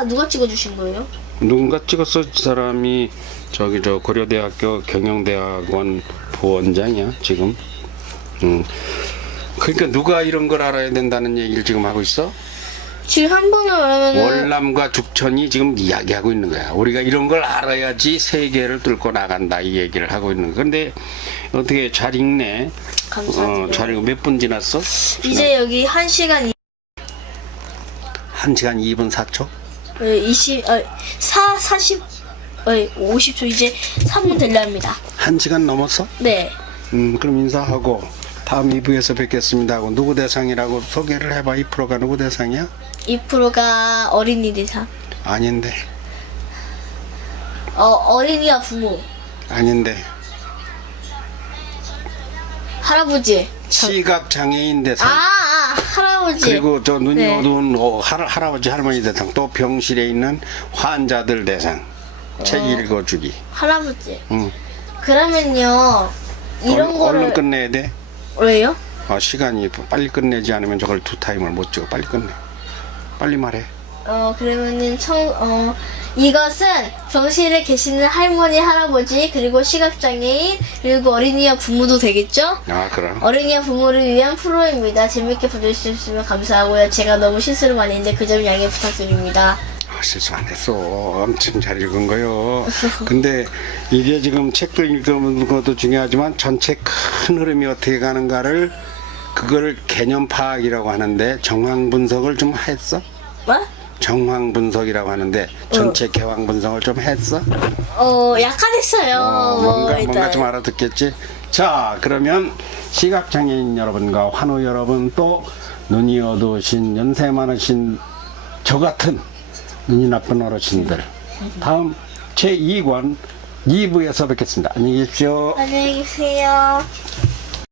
누가 찍어주신 거예요? 누군가 찍었어. 이 사람이 저 고려대학교 경영대학원 부원장이야 지금. 그러니까 누가 이런 걸 알아야 된다는 얘기를 지금 하고 있어? 지금 한 번에 말하면은 월남과 죽천이 지금 이야기하고 있는 거야. 우리가 이런 걸 알아야지 세계를 뚫고 나간다 이 얘기를 하고 있는 거야. 근데 어떻게 잘 읽네. 감사합니다. 잘 읽고 몇 분 지났어? 이제 여기 1시간 1시간 2분 4초? 50초 이제 3분 되려 합니다. 1시간 넘었어? 네. 그럼 인사하고 다음 2부에서 뵙겠습니다 하고 누구 대상이라고 소개를 해봐. 2%가 누구 대상이야? 2%가 어린이 대상. 아닌데. 어린이와 부모. 아닌데. 할아버지. 시각장애인 대상. 할아버지. 그리고 저 눈이 네. 어두운 할아버지 할머니 대상. 또 병실에 있는 환자들 대상. 책 읽어주기. 할아버지. 응. 그러면요. 이런 거를 얼른 끝내야 돼. 왜요? 시간이 빨리 끝내지 않으면 저걸 2타임을 못 찍어. 빨리 끝내. 빨리 말해. 그러면은 이것은 병실에 계시는 할머니, 할아버지, 그리고 시각장애인, 그리고 어린이와 부모도 되겠죠? 그럼. 어린이와 부모를 위한 프로입니다. 재밌게 봐주셨으면 감사하고요. 제가 너무 실수를 많이 했는데 그 점 양해 부탁드립니다. 실수 안 했어. 엄청 잘 읽은 거요. 근데 이게 지금 책도 읽는 것도 중요하지만 전체 큰 흐름이 어떻게 가는가를 그거를 개념 파악이라고 하는데 정황 분석을 좀 했어? 뭐? 정황 분석이라고 하는데 전체 개황 분석을 좀 했어? 약간 했어요. 뭔가 좀 알아듣겠지? 자, 그러면 시각장애인 여러분과 환우 여러분 또 눈이 어두우신 연세 많으신 저 같은 눈이 나쁜 어르신들 다음 제2권 2부에서 뵙겠습니다. 안녕히 계십시오. 안녕히 계세요.